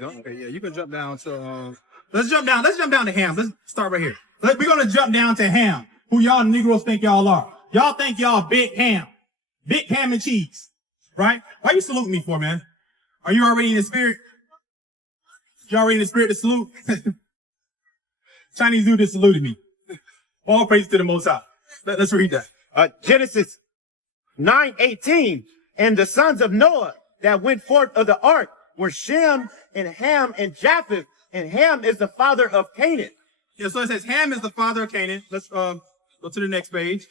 Okay, yeah, you can jump down to. Let's jump down. Let's jump down to Ham. Let's start right here. We're gonna jump down to Ham. Who y'all Negroes think y'all are? Y'all think y'all big ham and cheese, right? Why you saluting me for, man? Are you already in the spirit? You already in the spirit to salute? Chinese dude just saluted me. All praise to the Most High. Let's read that. Genesis 9:18. And the sons of Noah that went forth of the ark were Shem and Ham and Japheth. And Ham is the father of Canaan. Yeah, so it says Ham is the father of Canaan. Let's go to the next page.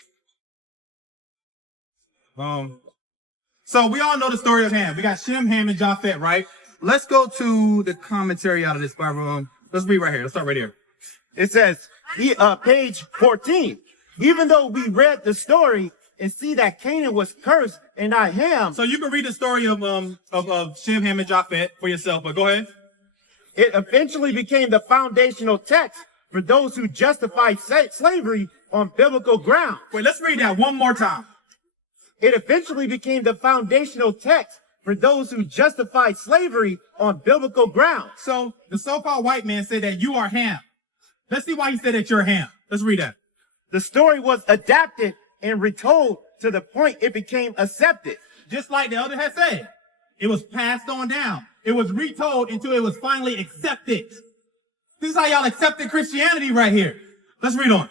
So we all know the story of Ham. We got Shem, Ham, and Japheth, right? Let's go to the commentary out of this Bible. Let's read right here. Let's start right here. It says, page 14. Even though we read the story and see that Canaan was cursed and not Ham. So you can read the story of Shem, Ham, and Japheth for yourself, but go ahead. It eventually became the foundational text for those who justified slavery on biblical grounds. Wait, let's read that one more time. It eventually became the foundational text for those who justified slavery on biblical grounds. So the so-called white man said that you are Ham. Let's see why he said that you're Ham. Let's read that. The story was adapted and retold to the point it became accepted. Just like the elder had said, it was passed on down. It was retold until it was finally accepted. This is how y'all accepted Christianity right here. Let's read on.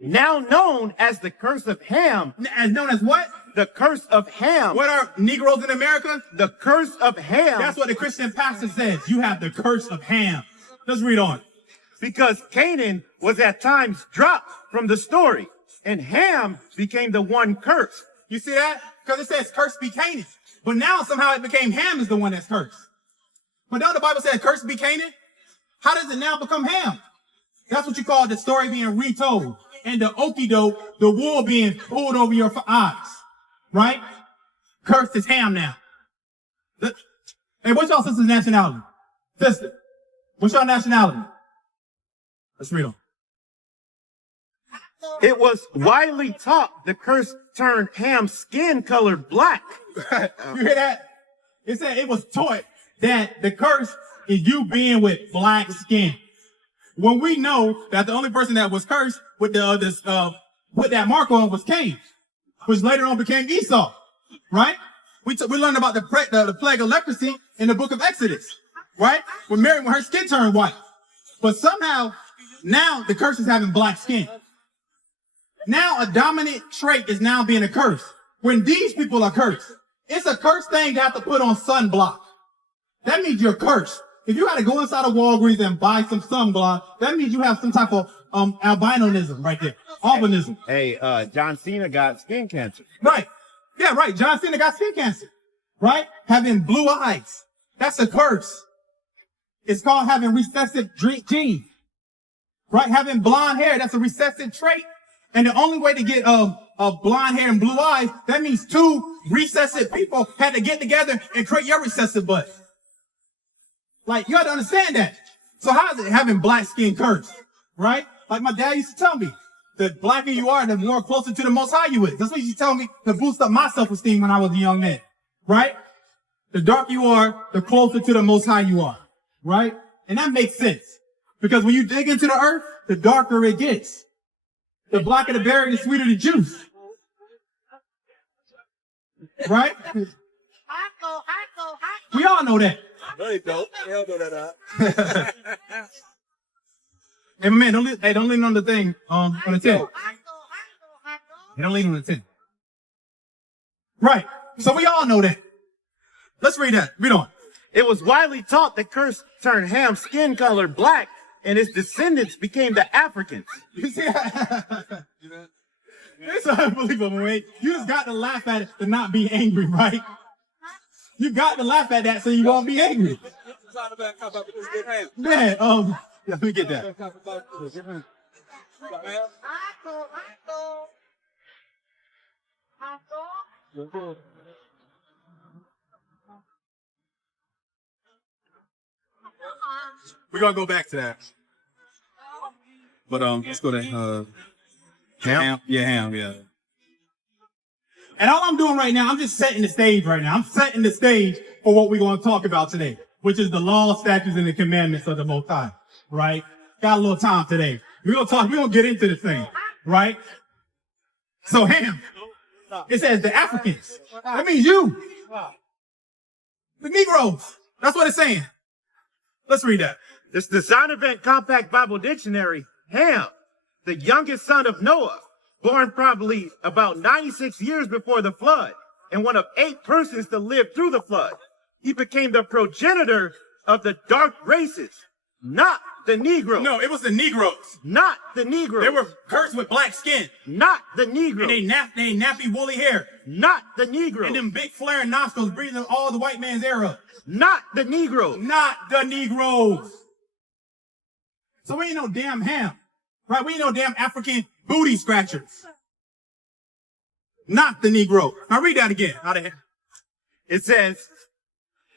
Now known as the curse of Ham. As known as what? The curse of Ham. What are Negroes in America? The curse of Ham. That's what the Christian pastor says. You have the curse of Ham. Let's read on. Because Canaan was at times dropped from the story, and Ham became the one cursed. You see that? Because it says cursed be Canaan. But now somehow it became Ham is the one that's cursed. But now the Bible says cursed be Canaan. How does it now become Ham? That's what you call the story being retold. And the okie doke, the wool being pulled over your eyes. Right? Cursed is Ham now. Hey, what's y'all sister's nationality? Sister, what's your nationality? Let's read on. It was widely taught the curse turned Ham's skin color black. You hear that? It said it was taught that the curse is you being with black skin. When we know that the only person that was cursed with with that mark on was Cain, which later on became Esau, right? We learned about the plague of leprosy in the book of Exodus, right? When her skin turned white. But somehow, now the curse is having black skin. Now a dominant trait is now being a curse. When these people are cursed, it's a cursed thing to have to put on sunblock. That means you're cursed. If you got to go inside of Walgreens and buy some sunblock, that means you have some type of albinoism right there. Albinism. Hey, John Cena got skin cancer. Right. Yeah, right. John Cena got skin cancer. Right? Having blue eyes. That's a curse. It's called having recessive genes. Right? Having blonde hair, that's a recessive trait. And the only way to get blonde hair and blue eyes, that means two recessive people had to get together and create your recessive butt. Like, you got to understand that. So how is it having black skin curse? Right? Like my dad used to tell me, the blacker you are, the more closer to the Most High you is. That's what he used to tell me to boost up my self-esteem when I was a young man. Right? The darker you are, the closer to the Most High you are. Right? And that makes sense. Because when you dig into the earth, the darker it gets. The blacker the berry, the sweeter the juice. Right? We all know that. No, they don't. They don't know that. Hey, man, don't lean on the thing, on the tent. Hey, don't lean on the tent. Right. So we all know that. Let's read that. Read on. It was widely taught the curse turned Ham's skin color black, and his descendants became the Africans. You see that? It's unbelievable, man. You just got to laugh at it to not be angry, right? You got to laugh at that so you won't be angry. Man, yeah, let me get that. We're gonna go back to that. But let's go to Ham. Yeah, Ham, yeah. And all I'm doing right now, I'm just setting the stage right now. I'm setting the stage for what we're going to talk about today. which is the law, statutes, and the commandments of the Most High, right? Got a little time today. We're gonna get into this thing, right? So Ham, it says the Africans. That means you. The Negroes. That's what it's saying. Let's read that. This the Zondervan Compact Bible Dictionary. Ham, the youngest son of Noah, born probably about 96 years before the flood, and one of 8 persons to live through the flood. He became the progenitor of the dark races, not the Negroes. No, it was the Negroes. Not the Negroes. They were cursed with black skin. Not the Negroes. And they nappy woolly hair. Not the Negroes. And them big flaring nostrils breathing all the white man's air up. Not the Negroes. Not the Negroes. So we ain't no damn Ham. Right? We ain't no damn African booty scratchers. Not the Negro. Now read that again. Out of here. It says,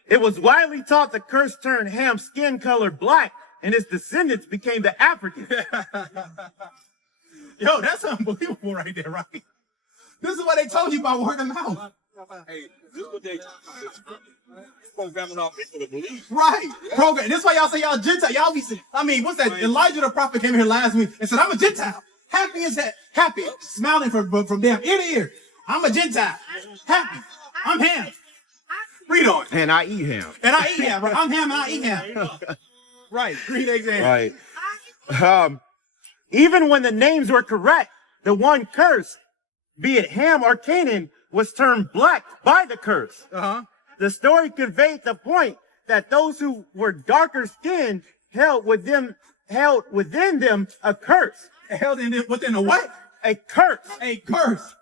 it was widely taught the curse turned Ham's skin color black, and his descendants became the Africans. Yo, that's unbelievable right there, right? This is what they told you about word of mouth. Hey, this is what they programming our people to believe. Right. Program. This is why y'all say y'all Gentile. Y'all be saying, I mean, what's that? Elijah the prophet came here last week and said, I'm a Gentile. Happy as that. Happy. Smiling from damn ear to ear. I'm a Gentile. Happy. I'm Ham. Read on. And I eat ham. And I eat ham. Right? I'm Ham and I eat ham. Right. Read exam. Right. Even when the names were correct, the one curse, be it Ham or Canaan, was turned black by the curse. The story conveyed the point that those who were darker skinned held within them a curse. Held within a what? A curse. A curse.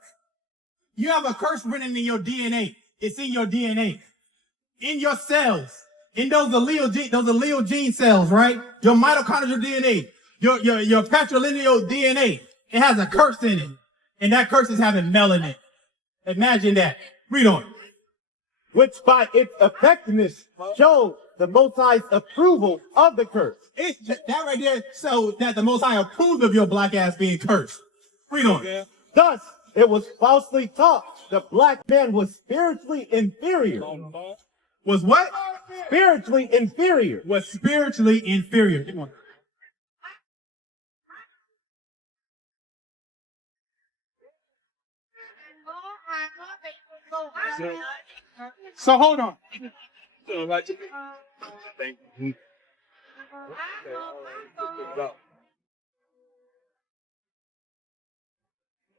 You have a curse written in your DNA. It's in your DNA. In your cells. In those allele gene cells, right? Your mitochondrial DNA. Your patrilineal DNA. It has a curse in it. And that curse is having melanin. Imagine that. Read on. Which by its effectiveness showed the Most High's approval of the curse. It's that right there, so that the Most High approved of your black ass being cursed. Read on. Yeah. Thus, it was falsely taught the black man was spiritually inferior. Was what? Spiritually inferior. Was spiritually inferior. Come on. So hold on. Thank you.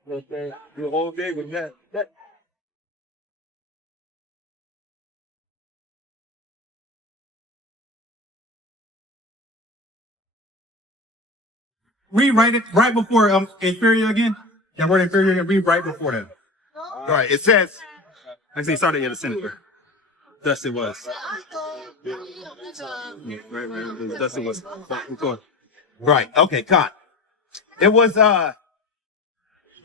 Okay. The whole day with that. Read right before inferior again. That word inferior again. Read right before that. All right, it says, Actually, started at the senator. Thus it was. Right. Thus it was. right, okay, Con. It was, Oh,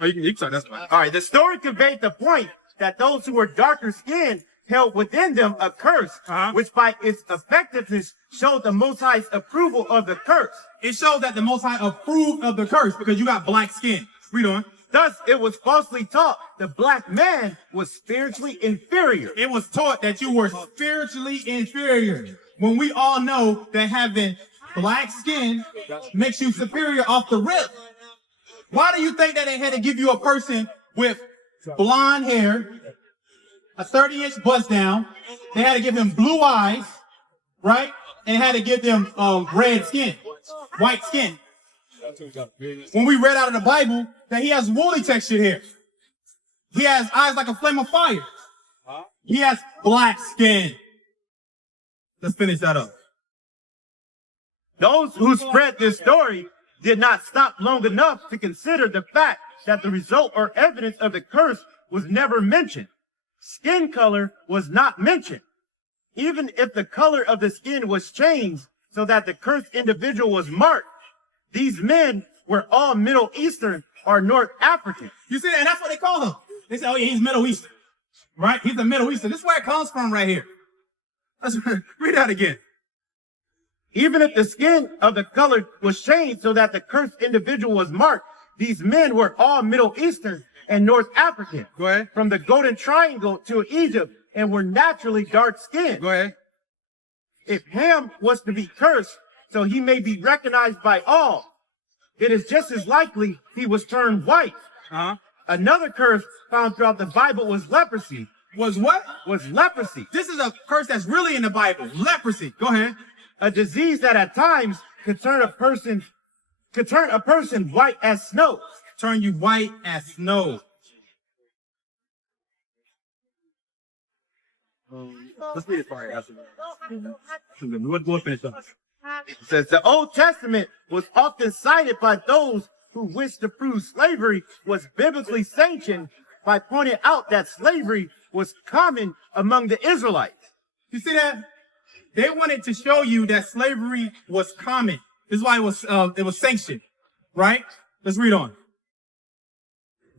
you can start. That's fine. all right, the story conveyed the point that those who were darker skinned held within them a curse, which by its effectiveness showed the Most High's approval of the curse. It showed that the Most High approved of the curse because you got black skin. Read on. Thus, it was falsely taught the black man was spiritually inferior. It was taught that you were spiritually inferior. When we all know that having black skin makes you superior off the rip. Why do you think that they had to give you a person with blonde hair, a 30-inch bust down? They had to give him blue eyes, right? And had to give them red skin, white skin. When we read out of the Bible that he has woolly textured hair. He has eyes like a flame of fire. He has black skin. Let's finish that up. Those who spread this story did not stop long enough to consider the fact that the result or evidence of the curse was never mentioned. Skin color was not mentioned. Even if the color of the skin was changed so that the cursed individual was marked, these men were all Middle Eastern or North African. You see that? And that's what they call him. They say, oh yeah, he's Middle Eastern. Right? He's the Middle Eastern. This is where it comes from right here. Let's read that again. Even if the skin of the color was changed so that the cursed individual was marked, these men were all Middle Eastern and North African. Go ahead. From the Golden Triangle to Egypt, and were naturally dark skinned. Go ahead. If Ham was to be cursed so he may be recognized by all, it is just as likely he was turned white. Another curse found throughout the Bible was leprosy. Was what? Was leprosy. This is a curse that's really in the Bible. Leprosy. Go ahead. A disease that at times could turn a person white as snow. Turn you white as snow. Let's read it part. We'll finish up. It says the Old Testament was often cited by those who wished to prove slavery was biblically sanctioned by pointing out that slavery was common among the Israelites. You see that? They wanted to show you that slavery was common. This is why it was sanctioned, right? Let's read on.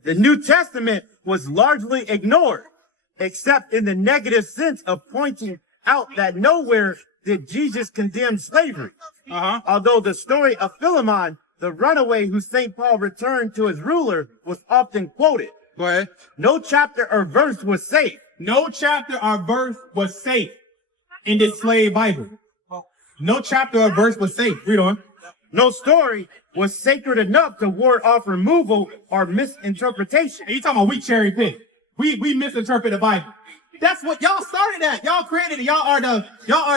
The New Testament was largely ignored, except in the negative sense of pointing out that nowhere did Jesus condemn slavery. Although the story of Philemon, the runaway who St. Paul returned to his ruler, was often quoted. Go ahead. No chapter or verse was safe. No chapter or verse was safe in this slave Bible. No chapter or verse was safe. Read on. No story was sacred enough to ward off removal or misinterpretation. And you talking about we cherry pick. We misinterpret the Bible. That's what y'all started at. Y'all created it. Y'all are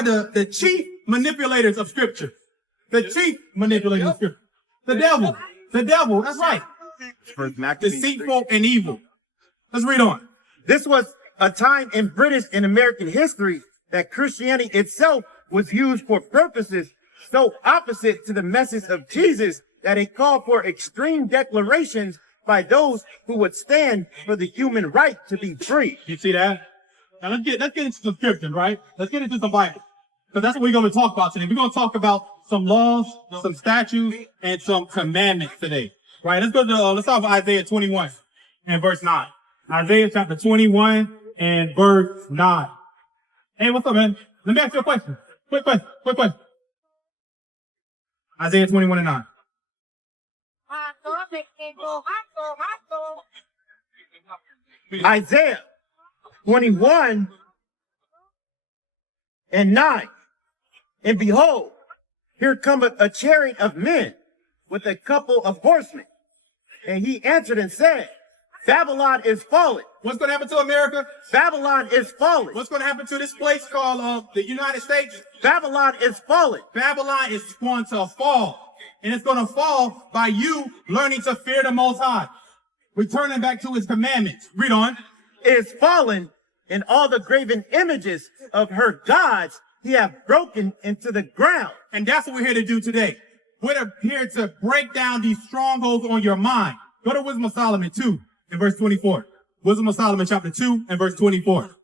the chief manipulators of scripture. The chief manipulators of scripture. The devil. The devil. That's right. Deceitful and evil. Let's read on. This was a time in British and American history that Christianity itself was used for purposes so opposite to the message of Jesus that it called for extreme declarations by those who would stand for the human right to be free. You see that? Now let's get into some scripture, right? Let's get into some Bible. Because that's what we're going to talk about today. We're going to talk about some laws, some statutes, and some commandments today. Right? Let's start with Isaiah 21 and verse 9. Isaiah chapter 21 and verse 9. Hey, what's up, man? Let me ask you a question. Quick question. Isaiah 21 and 9. Isaiah 21 and 9. And behold, here cometh a chariot of men with a couple of horsemen. And he answered and said, Babylon is fallen. What's going to happen to America? Babylon is fallen. What's going to happen to this place called the United States? Babylon is fallen. Babylon is going to fall. And it's going to fall by you learning to fear the Most High. Returning back to his commandments. Read on. Is fallen, and all the graven images of her gods he have broken into the ground. And that's what we're here to do today. We're here to break down these strongholds on your mind. Go to Wisdom of Solomon 2 and verse 24. Wisdom of Solomon chapter 2 and verse 24.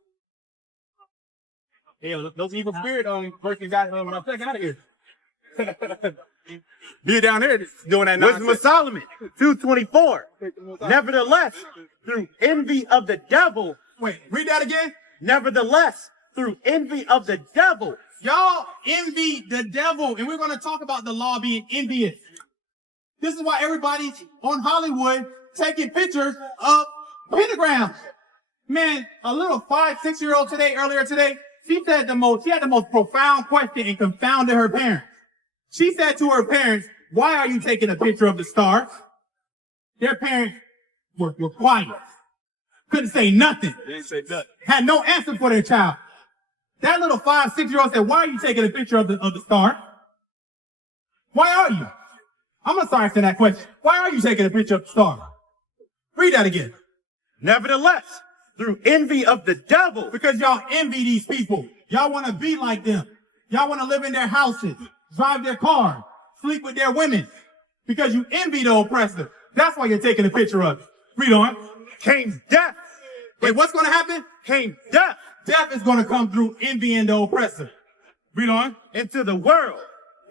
Hey, those evil spirit verses got my second out of here. Be down there doing that nonsense. Wisdom of Solomon 2:24. Nevertheless, through envy of the devil. Wait, read that again. Nevertheless, through envy of the devil. Y'all envy the devil, and we're going to talk about the law being envious. This is why everybody's on Hollywood taking pictures of pentagrams. Man, a little 5-6-year-old earlier today, she had the most profound question and confounded her parents. She said to her parents, why are you taking a picture of the stars? Their parents were quiet. Couldn't say nothing. They didn't say nothing. Had no answer for their child. That little 5-6-year-old said, why are you taking a picture of the star? Why are you? I'm going to start answering that question. Why are you taking a picture of the star? Read that again. Nevertheless, through envy of the devil. Because y'all envy these people. Y'all want to be like them. Y'all want to live in their houses, drive their cars, sleep with their women. Because you envy the oppressor. That's why you're taking a picture of it. Read on. Came death. Wait, what's going to happen? Came death. Death is going to come through envying the oppressor. Read on. Into the world.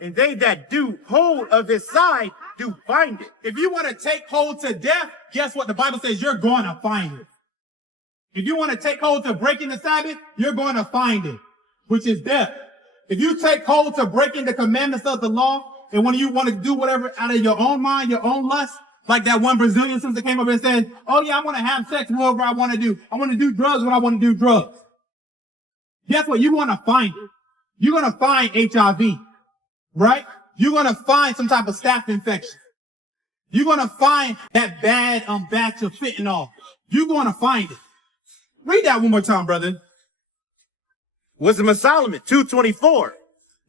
And they that do hold of his side do find it. If you want to take hold to death, guess what? The Bible says you're going to find it. If you want to take hold to breaking the Sabbath, you're going to find it, which is death. If you take hold to breaking the commandments of the law, and when you want to do whatever out of your own mind, your own lust, like that one Brazilian sister came up and said, oh yeah, I want to have sex wherever I want to do. I want to do drugs when I want to do drugs. Guess what? You want to find it. you're going to find HIV, right? You're going to find some type of staph infection. You're going to find that bad batch of fentanyl. You're going to find it. Read that one more time, brother. Wisdom of Solomon 2:24.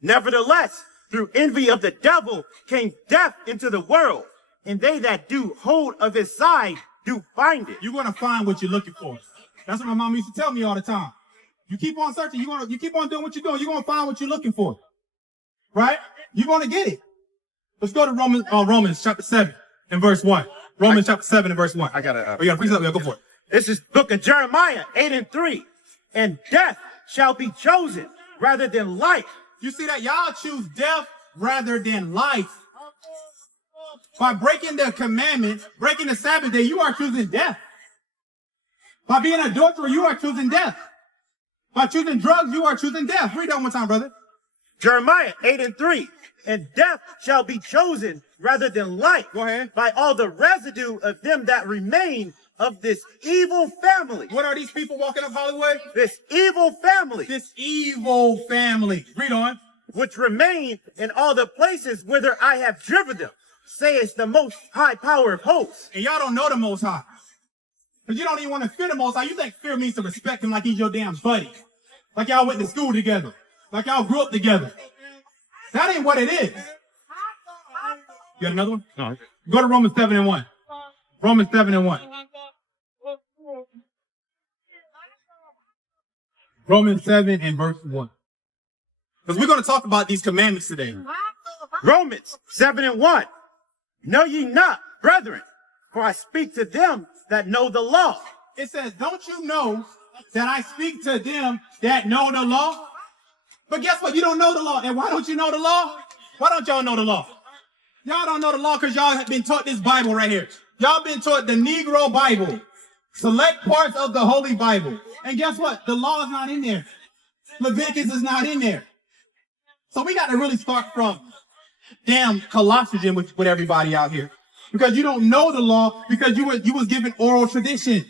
Nevertheless, through envy of the devil came death into the world, and they that do hold of his side do find it. You're going to find what you're looking for. That's what my mom used to tell me all the time. You keep on searching. You keep on doing what you're doing. You're going to find what you're looking for. Right? You're going to get it. Let's go to Romans chapter 7 and verse 1. Romans chapter 7 and verse 1. I got it. You got to preach up. Yeah, go for it. This is book of Jeremiah 8:3. And death shall be chosen rather than life. You see that? Y'all choose death rather than life. By breaking the commandment, breaking the Sabbath day, you are choosing death. By being an adulterer, you are choosing death. By choosing drugs, you are choosing death. Read that one more time, brother. Jeremiah 8:3. And death shall be chosen rather than life. Go ahead. By all the residue of them that remain of this evil family. What are these people walking up Hollywood? This evil family. This evil family. Read on. Which remain in all the places whither I have driven them, says the most high power of hosts. And y'all don't know the Most High. Because you don't even want to fear the Most High. You think fear means to respect him like he's your damn buddy. Like y'all went to school together. Like y'all grew up together. That ain't what it is. You got another one? No. Go to Romans 7 and 1. Romans 7 and 1. Romans 7 and verse 1. Because we're going to talk about these commandments today. Romans 7 and 1. Know ye not, brethren, for I speak to them that know the law. It says, don't you know that I speak to them that know the law? But guess what? You don't know the law. And why don't you know the law? Why don't y'all know the law? Y'all don't know the law because y'all have been taught this Bible right here. Y'all been taught the Negro Bible. Select parts of the Holy Bible. And guess what? The law is not in there. Leviticus is not in there. So we got to really start from damn Colossians with everybody out here. Because you don't know the law because you was given oral tradition.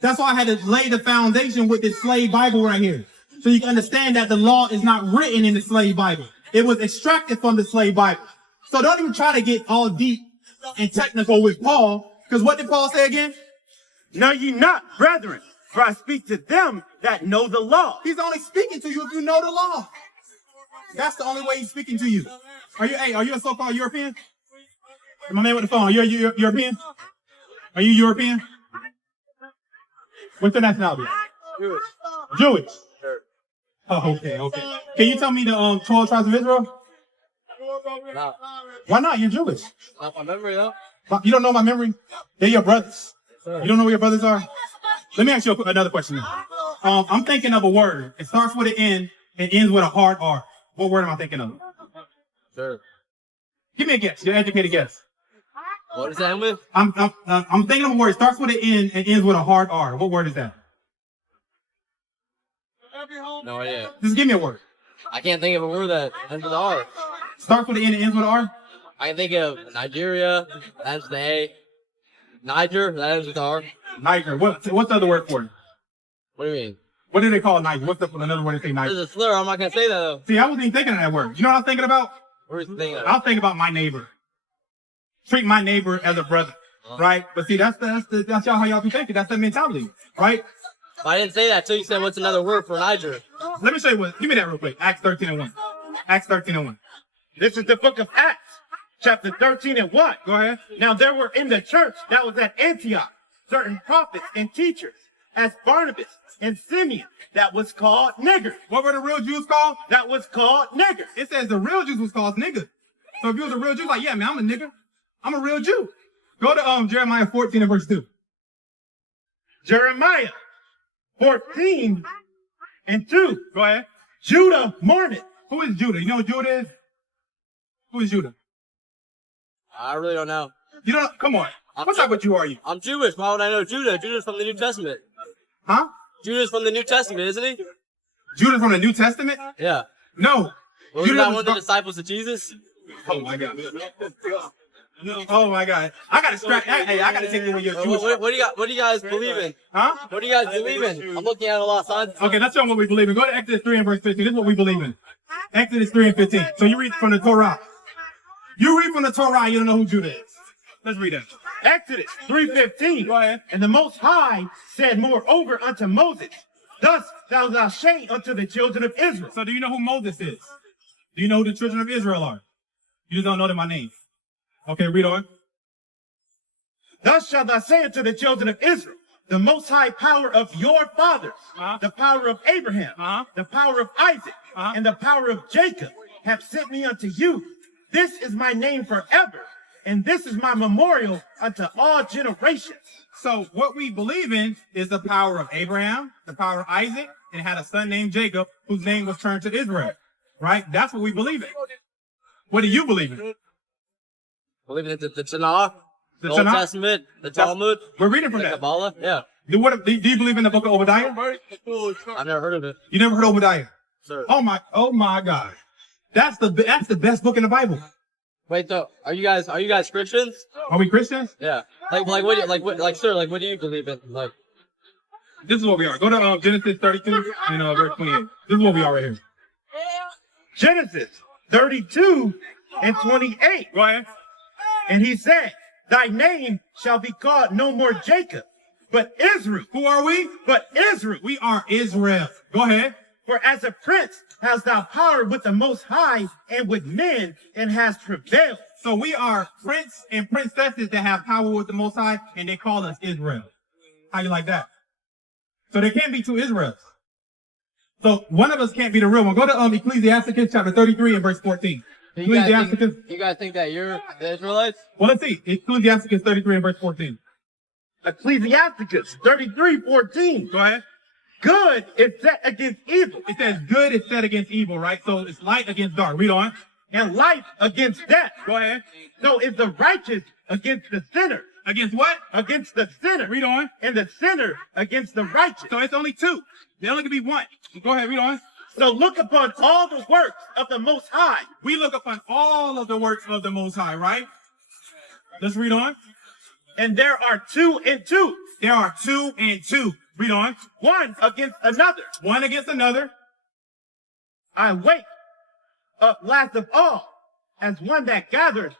That's why I had to lay the foundation with this slave Bible right here. So you can understand that the law is not written in the slave Bible. It was extracted from the slave Bible. So don't even try to get all deep and technical with Paul. Because what did Paul say again? Know ye not, brethren, for I speak to them that know the law. He's only speaking to you if you know the law. That's the only way he's speaking to you. Are you a so-called European? My man with the phone, are you a European? Are you European? What's your nationality? Jewish. Jewish. Sure. Oh, okay. Can you tell me the 12 tribes of Israel? No. Why not? You're Jewish. Not my memory, though. You don't know my memory? They're your brothers. Sure. You don't know where your brothers are? Let me ask you another question now. I'm thinking of a word. It starts with an N and ends with a hard R. What word am I thinking of? Sure. Give me a guess. Your educated guess. What does that end with? I'm thinking of a word. It starts with an N and ends with a hard R. What word is that? No idea. Just give me a word. I can't think of a word that ends with R. Starts with an N and ends with an R? I can think of Nigeria, that ends with an A. Niger, that ends with R. Niger. What's the other word for it? What do you mean? What do they call Niger? What's another word they say Niger? There's a slur, I'm not going to say that though. See, I wasn't even thinking of that word. You know what I'm thinking about? What are you thinking of? I'll think about my neighbor. Treat my neighbor as a brother, right? But see, that's y'all how y'all be thinking. That's the mentality, right? But I didn't say that until you said what's another word for Niger. Let me show you what. Give me that real quick. Acts 13 and 1. Acts 13 and 1. This is the book of Acts, chapter 13 and 1. Go ahead. Now there were in the church that was at Antioch certain prophets and teachers, as Barnabas and Simeon, that was called niggers. What were the real Jews called? That was called niggers. It says the real Jews was called nigger. So if you was a real Jew, like, yeah, man, I'm a nigger. I'm a real Jew. Go to Jeremiah 14 and verse 2. Jeremiah 14 and 2. Go ahead. Judah mourneth. Who is Judah? You know who Judah is? Who is Judah? I really don't know. You don't? Come on. What type of Jew are you? I'm Jewish. Why would I know Judah? Judah's from the New Testament. Huh? Judah's from the New Testament, isn't he? Judah from the New Testament? Yeah. No. Well, he's not one of the disciples of Jesus? Oh my God. Oh my God. I gotta I gotta take you with your Jewish. What do you guys believe in? Huh? What do you guys believe in? I'm looking at a lot of signs. Okay, let's show them what we believe in. Go to Exodus 3 and verse 15. This is what we believe in. Exodus 3 and 15. So you read from the Torah. You read from the Torah, you don't know who Judah is. Let's read that. Exodus 3:15. Go ahead. And the Most High said moreover unto Moses, thus thou shalt say unto the children of Israel. So do you know who Moses is? Do you know who the children of Israel are? You just don't know them by name. Okay, read on. Thus shalt thou say unto the children of Israel, the Most High power of your fathers, the power of Abraham, the power of Isaac, and the power of Jacob have sent me unto you. This is my name forever, and this is my memorial unto all generations. So what we believe in is the power of Abraham, the power of Isaac, and had a son named Jacob, whose name was turned to Israel. Right? That's what we believe in. What do you believe in? Believe in the Tanakh, the Old Tanakh? Testament, the Talmud, We're reading from the that. Kabbalah. Yeah. Do you believe in the book of Obadiah? I've never heard of it. You never heard of Obadiah? Sir. Oh my God. That's the best book in the Bible. Wait, though, are you guys Christians? Are we Christians? Yeah. Like what do you believe in? Like, This is what we are. Go to Genesis 32 and verse 28. This is what we are right here. Genesis 32 and 28. Go ahead. And he said, thy name shall be called no more Jacob, but Israel. Who are we? But Israel. We are Israel. Go ahead. For as a prince hast thou power with the Most High and with men, and hast prevailed. So we are prince and princesses that have power with the Most High, and they call us Israel. How you like that? So there can't be two Israels. So one of us can't be the real one. Go to Ecclesiasticus chapter 33 and verse 14. you guys think that you're the Israelites? Well, let's see. Ecclesiasticus 33 and verse 14. Ecclesiasticus 33:14. Go ahead. Good is set against evil, It says good is set against evil, right? So it's light against dark. Read on. and life against death. Go ahead. So is the righteous against the sinner. Against what? Against the sinner. Read on. And the sinner against the righteous. So it's only two. There only can be one. Go ahead. Read on. So look upon all the works of the Most High. We look upon all of the works of the Most High, right? Let's read on. And there are 2 and 2. There are 2 and 2. Read on. One against another. One against another. I wake up last of all as one that gathers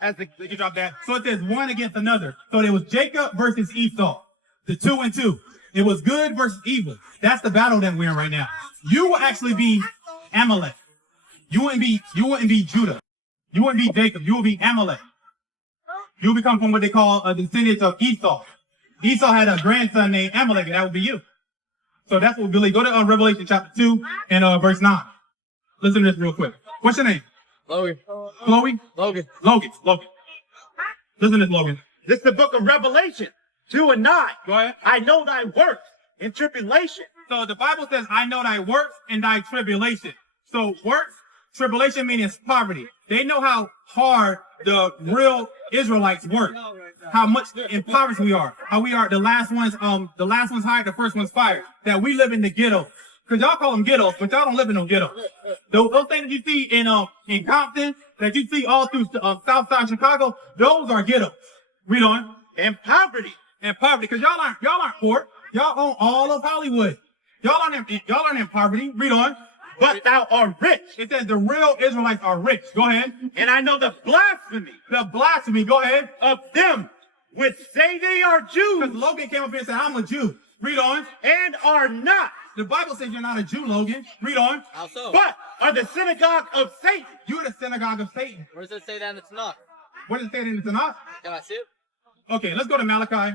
as the... You drop that. So it says one against another. So there was Jacob versus Esau. The 2 and 2. It was good versus evil. That's the battle that we're in right now. You will actually be Amalek. You wouldn't be Judah. You wouldn't be Jacob. You will be Amalek. You will become from what they call a descendant of Esau. Esau had a grandson named Amalek, and that would be you. So that's what we believe. Go to Revelation chapter 2 and verse 9. Listen to this real quick. What's your name? Logan. Chloe? Logan. Logan. Listen to this, Logan. This is the book of Revelation 2 and 9. Go ahead. I know thy works in tribulation. So the Bible says, I know thy works and thy tribulation. So works, tribulation means poverty. They know how hard the real Israelites work. How much impoverished we are. How we are the last ones hired, the first ones fired. That we live in the ghetto. Because y'all call them ghettos, but y'all don't live in no ghetto. Those things you see in Compton, that you see all through South Side Chicago, those are ghettos. Read on. And poverty. And poverty, because y'all aren't poor. Y'all own all of Hollywood. Y'all aren't in poverty. Read on. But thou art rich. It says the real Israelites are rich. Go ahead. And I know the blasphemy. The blasphemy. Go ahead. Of them which say they are Jews. Because Logan came up here and said, I'm a Jew. Read on. And are not. The Bible says you're not a Jew, Logan. Read on. How so? But are the synagogue of Satan. You're the synagogue of Satan. Where does it say that in the Tanakh? What does it say in the Tanakh? Can I see it? Okay, let's go to Malachi,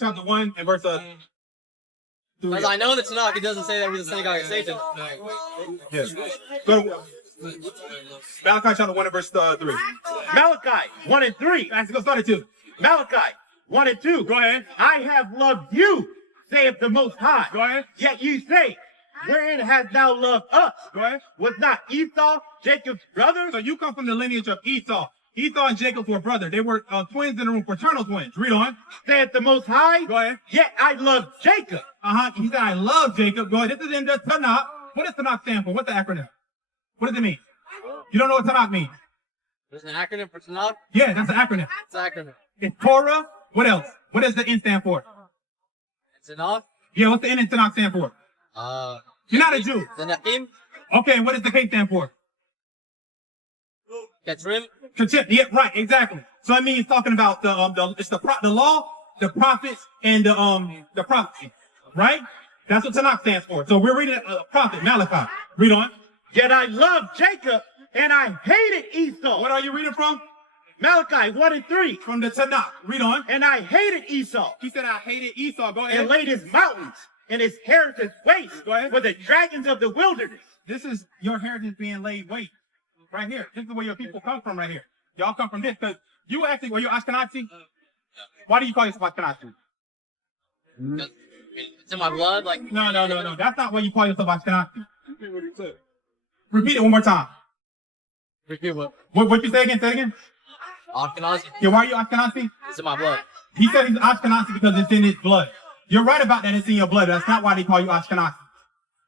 chapter 1 and verse 3. Because I know in the Tanakh it doesn't say that we're the synagogue of Satan. Yes. Go to Malachi chapter 1 and verse 3. Malachi 1 and 3. Let's go start at 2. Malachi 1 and 2. Go ahead. I have loved you, saith the Most High. Go ahead. Yet you say, wherein hast thou loved us? Go ahead. Was not Esau Jacob's brother? So you come from the lineage of Esau. Esau and Jacob were brothers. They were twins in the room, fraternal twins. Read on. Saith the Most High. Go ahead. Yet I love Jacob. He said, I love Jacob. Go ahead. This is in the Tanakh. What does Tanakh stand for? What's the acronym? What does it mean? You don't know what Tanakh means? There's an acronym for Tanakh? Yeah, that's the acronym. It's an acronym. It's Torah. What else? What does the N stand for? Tanakh? Yeah, what's the N in Tanakh stand for? You're not a Jew. The Nahim? Okay, what does the K stand for? Ketrim. Contempt. Yeah, right, exactly. So that means talking about the law, the prophets, and the prophecy, right? That's what Tanakh stands for. So we're reading a prophet, Malachi. Read on. Yet I loved Jacob and I hated Esau. What are you reading from? Malachi 1 and 3. From the Tanakh. Read on. And I hated Esau. He said, I hated Esau. Go ahead. And laid his mountains and his heritage waste Go ahead. for the dragons of the wilderness. This is your heritage being laid waste. Right here. This is where your people come from right here. Y'all come from this. Because you actually, were you Ashkenazi? Why do you call yourself Ashkenazi? It's in my blood. Like No. That's not what you call yourself Ashkenazi. Repeat it one more time. repeat what? What you say again? Say it again. Ashkenazi. Yeah, why are you Ashkenazi? It's in my blood. He said he's Ashkenazi because it's in his blood. You're right about that. It's in your blood. That's not why they call you Ashkenazi.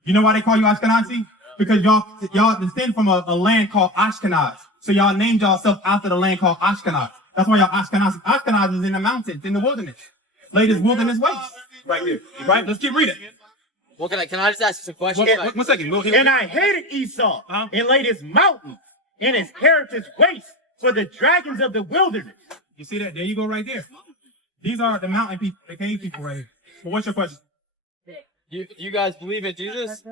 You know why they call you Ashkenazi? Because y'all descend from a land called Ashkenaz. So y'all named yourself after the land called Ashkenaz. That's why y'all Ashkenazi. Ashkenaz is in the mountains, in the wilderness. Laid his wilderness waste. Right here. Right? Let's keep reading. Well, can I just ask you some questions? One second. And I hated Esau and laid his mountains and his heritage waste for the dragons of the wilderness. You see that? There you go right there. These are the mountain people, the cave people right here. So what's your question? You guys believe in Jesus?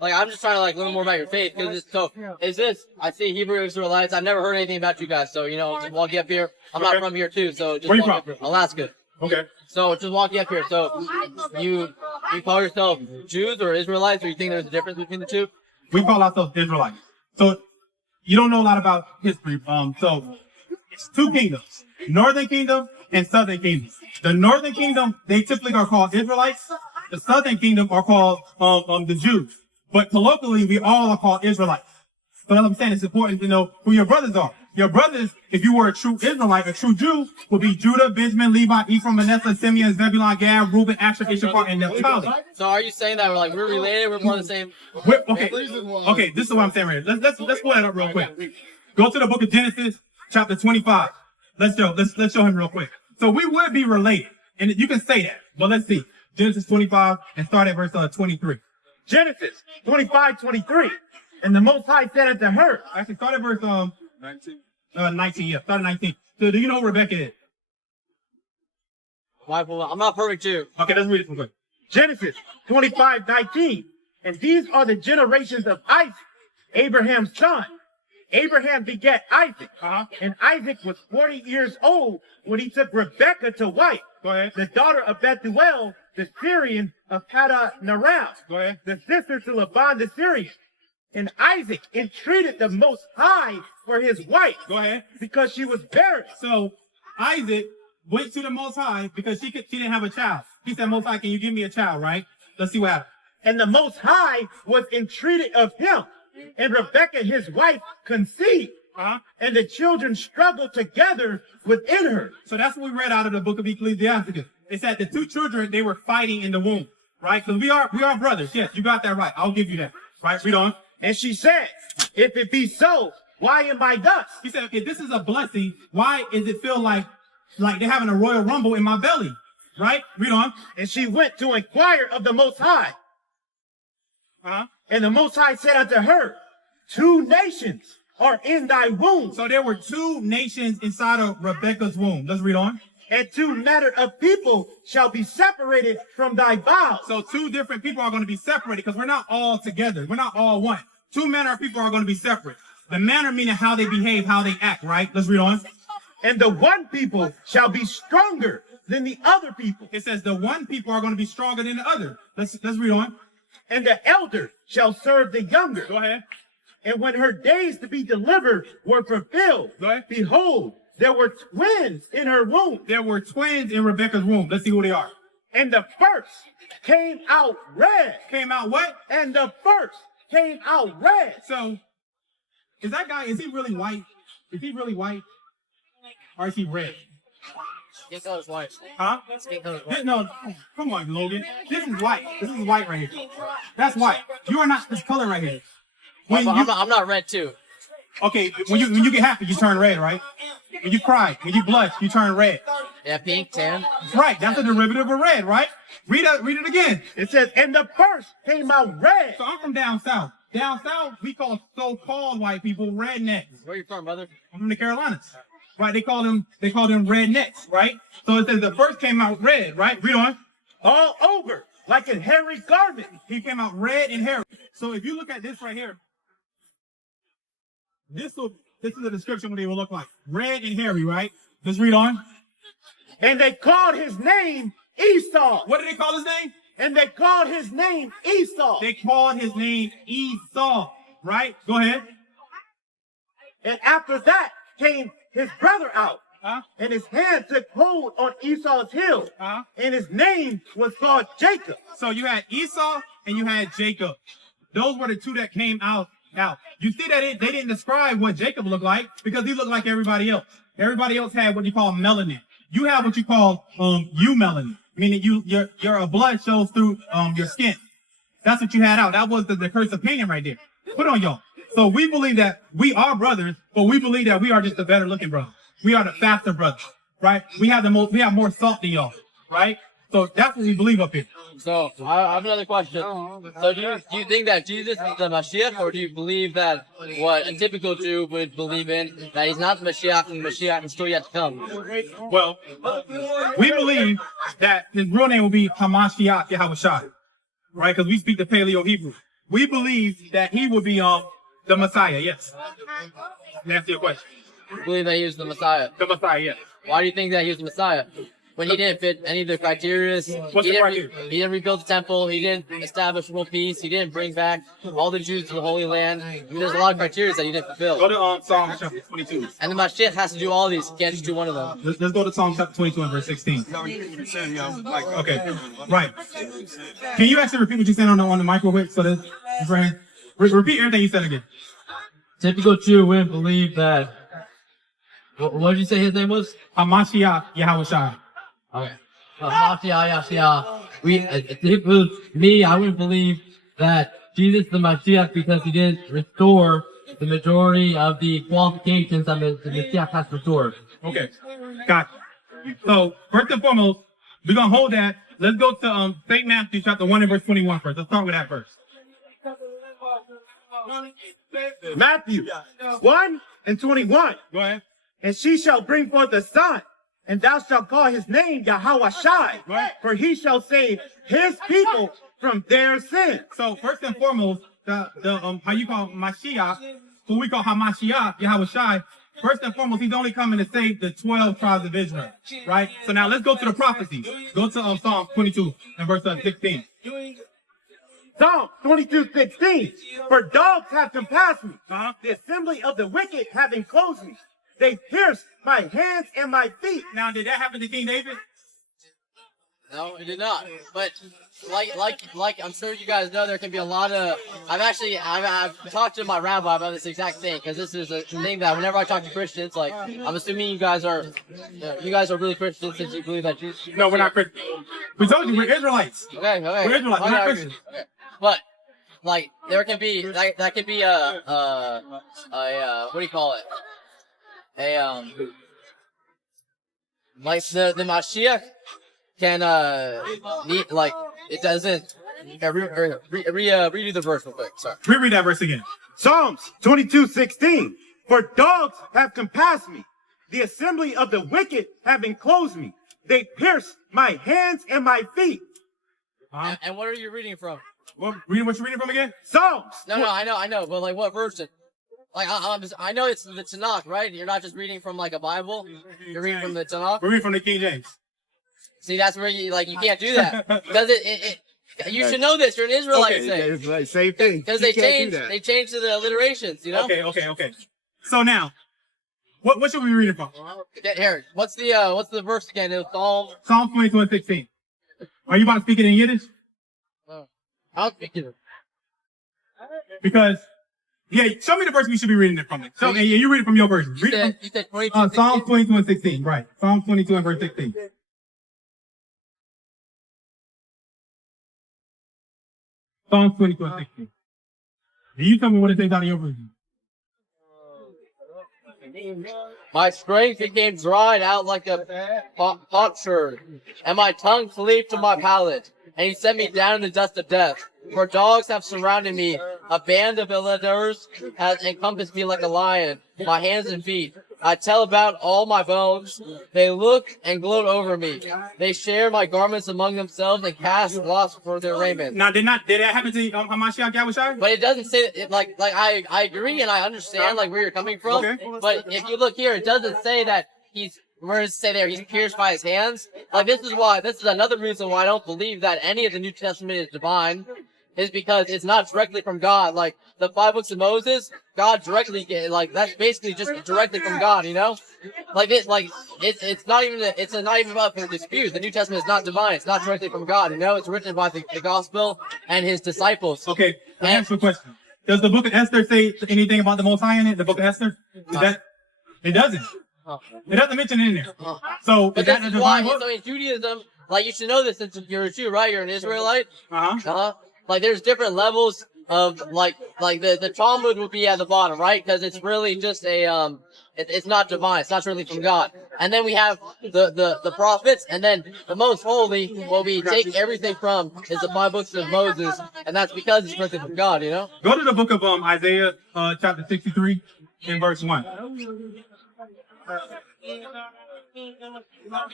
Like, I'm just trying to like learn more about your faith. Is this? I see Hebrew Israelites. I've never heard anything about you guys. So just walking up here. I'm not from here too. So just where you walking from? up here. Alaska. Okay. So just walking up here. So you call yourself Jews or Israelites, or you think there's a difference between the two? We call ourselves Israelites. So you don't know a lot about history. So it's two kingdoms: Northern Kingdom and Southern Kingdom. The Northern Kingdom, they typically are called Israelites. The Southern Kingdom are called the Jews. But colloquially, we all are called Israelites. So that's what I'm saying. It's important to know who your brothers are. Your brothers, if you were a true Israelite, a true Jew, would be Judah, Benjamin, Levi, Ephraim, Manasseh, Simeon, Zebulun, Gad, Reuben, Asher, Issachar, and Naphtali. So are you saying that we're related? We're more the same? Okay, this is what I'm saying right here. Let's pull that up real quick. Go to the book of Genesis, chapter 25. Let's show him real quick. So we would be related, and you can say that, but let's see. Genesis 25 and start at verse 23. Genesis 25:23. And the Most High said unto her, Actually, start at verse 19. Yeah, start at 19. So do you know who Rebecca is? I'm not perfect too. Okay, let's read it real quick. Genesis 25:19. And these are the generations of Isaac, Abraham's son. Abraham begat Isaac, and Isaac was 40 years old when he took Rebekah to wife, the daughter of Bethuel, the Syrian of Padanaram, the sister to Laban the Syrian. And Isaac entreated the Most High for his wife, because she was barren. So Isaac went to the Most High because she didn't have a child. He said, Most High, can you give me a child, right? Let's see what happens. And the Most High was entreated of him. And Rebekah, his wife, conceived. And the children struggled together within her. So that's what we read out of the book of Ecclesiastes. It said the two children, they were fighting in the womb, right? Because we are brothers. Yes, you got that right. I'll give you that. Right? Read on. And she said, if it be so, why am I thus? He said, okay, this is a blessing. Why does it feel like they're having a royal rumble in my belly? Right? Read on. And she went to inquire of the Most High. And the Most High said unto her, 2 nations are in thy womb. So there were 2 nations inside of Rebekah's womb. Let's read on. And 2 manner of people shall be separated from thy bowels. So 2 different people are going to be separated because we're not all together. We're not all one. 2 manner of people are going to be separate. The manner meaning how they behave, how they act, right? Let's read on. And the one people shall be stronger than the other people. It says the one people are going to be stronger than the other. Let's read on. And the elder shall serve the younger. Go ahead. And when her days to be delivered were fulfilled, behold, there were twins in her womb. There were twins in Rebekah's womb. Let's see who they are. And the first came out red. Came out what? And the first came out red. So, is he really white? Is he really white? Or is he red? Skin color's white. Huh? Skin color's white. No, come on, Logan. This is white. This is white right here. That's white. You are not this color right here. I'm not red too. Okay, when you get happy, you turn red, right? When you cry, when you blush, you turn red. Yeah, pink, tan. Right, that's a derivative of red, right? Read it again. It says, and the first came out red. So I'm from down south. Down south, we call so-called white people rednecks. Where you from, brother? I'm from the Carolinas. Right? They call them rednecks, right? So it says the first came out red, right? Read on. All over, like a hairy garment. He came out red and hairy. So if you look at this right here, this is a description of what he will look like. Red and hairy, right? Let's read on. And they called his name Esau. What did they call his name? And they called his name Esau. They called his name Esau, right? Go ahead. And after that came his brother out. Huh? And his hand took hold on Esau's heel. And his name was called Jacob. So you had Esau and you had Jacob. Those were the two that came out. Now, you see that they didn't describe what Jacob looked like because he looked like everybody else. Everybody else had what you call melanin. You have what you call eumelanin, meaning your blood shows through your skin. That's what you had out. That was the curse of painting right there. Put on y'all. So we believe that we are brothers, but we believe that we are just the better looking brothers. We are the faster brothers, right? We have more salt than y'all, right? So that's what we believe up here. So I have another question. So do you think that Jesus is the Mashiach, or do you believe that what a typical Jew would believe in, that he's not the Mashiach and the Mashiach is still yet to come? Well, we believe that his real name will be Hamashiach YAHAWASHI, right? Because we speak the Paleo Hebrew. We believe that he will be the Messiah, yes. To answer your question. You believe that he was the Messiah? The Messiah, yes. Why do you think that he was the Messiah? When he didn't fit any of the criteria, he didn't rebuild the temple, he didn't establish world peace, he didn't bring back all the Jews to the Holy Land. There's a lot of criteria that he didn't fulfill. Go to Psalm chapter 22. And the Mashiach has to do all these, he can't just do one of them. Let's go to Psalm chapter 22 and verse 16. Okay, right. Can you actually repeat what you said on the mic real quick? So this, repeat everything you said again. Typical Jew wouldn't believe that. What did you say his name was? Hamashiach YAHAWASHI. Okay. Me, I wouldn't believe that Jesus is the Mashiach because he didn't restore the majority of the qualifications that the Mashiach has restored. Okay, got you. So, first and foremost, we're going to hold that. Let's go to St. Matthew chapter 1 and verse 21 first. Let's start with that first. Matthew 1 and 21. Go ahead. And she shall bring forth a son, and thou shalt call his name YAHAWASHI, Right. for he shall save his people from their sins. So first and foremost, the how you call Mashiach, who we call Hamashiach, YAHAWASHI, first and foremost, he's only coming to save the 12 tribes of Israel, right? So now let's go to the prophecy. Go to Psalm 22 and verse 16. Psalm 22:16. For dogs have compassed me, the assembly of the wicked have enclosed me. They pierced my hands and my feet. Now, did that happen to King David? No, it did not. But like I'm sure you guys know, there can be a lot of. I've talked to my rabbi about this exact thing, because this is a thing that whenever I talk to Christians, like I'm assuming you guys are really Christians since you believe that Jesus. No, we're not Christians. We told you we're Israelites. Okay. We're Israelites. We're not Christians. Okay. But like there can be that could be a what do you call it? Like the Mashiach can it doesn't. Redo the verse real quick. Sorry. Reread that verse again. Psalms 22:16. For dogs have compassed me, the assembly of the wicked have enclosed me. They pierced my hands and my feet. And what are you reading from? What you're reading from again? Psalms. No, I know, but like what version? Like I know it's the Tanakh, right? You're not just reading from like a Bible. You're reading from the Tanakh. We're reading from the King James. See, that's where you can't do that because you should know this. You're an Israelite. It's like same thing. Because they changed to the alliterations. You know. Okay. So now, what should we be reading from? Here, what's the verse again? It was Psalm 22:16. Are you about to speak it in Yiddish? I'll speak it. Because, show me the verse we should be reading it from. So, you read it from your version. You said 22, Psalm 22:16, right. Psalm 22 and verse 16. Psalm 22:16. You tell me what it says out of your version. My strength became dried out like a potsherd, and my tongue cleaved to my palate. And he set me down in the dust of death. For dogs have surrounded me. A band of illiters has encompassed me like a lion. My hands and feet. I tell about all my bones. They look and gloat over me. They share my garments among themselves and cast lots for their raiment. Now, did that happen to Hamashiach Yahawashi? But it doesn't say that, like I agree and I understand like where you're coming from. Okay. But if you look here, it doesn't say that where does it say there? He's pierced by his hands. Like this is another reason why I don't believe that any of the New Testament is divine, is because it's not directly from God. Like the 5 books of Moses, God directly that's basically just directly from God. You know, it's not even about for dispute. The New Testament is not divine. It's not directly from God. You know, it's written by the gospel and his disciples. Okay, let me ask you a question. Does the book of Esther say anything about the Most High in it? The book of Esther? It doesn't. It doesn't mention it in there. So, but this is why, so in Judaism, like you should know this since you're a Jew, right? You're an Israelite. Like there's different levels of like the Talmud would be at the bottom, right? Because it's really just a it's not divine. It's not really from God. And then we have the prophets, and then the most holy, what we take everything from, is the 5 books of Moses, and that's because it's written from God. You know. Go to the book of Isaiah, chapter 63, in verse 1.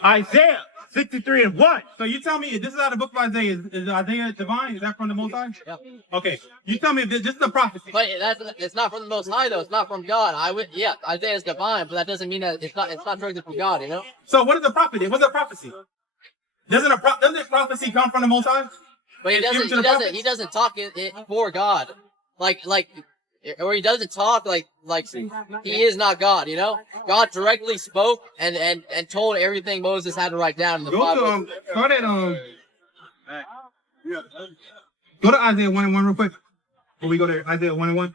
Isaiah 63 and 1. So you tell me, this is out of the book of Isaiah. Is Isaiah divine? Is that from the Most High? Yeah. Okay. You tell me if this is a prophecy. But it's not from the Most High, though. It's not from God. Isaiah is divine, but that doesn't mean that it's not directly from God, you know? So what is a prophet? What's a prophecy? Doesn't prophecy come from the Most High? But he doesn't talk it for God. Or he doesn't talk like he is not God, you know? God directly spoke and told everything Moses had to write down in the Bible. Go to Isaiah 1 and 1 real quick. Before we go to Isaiah 1 and 1.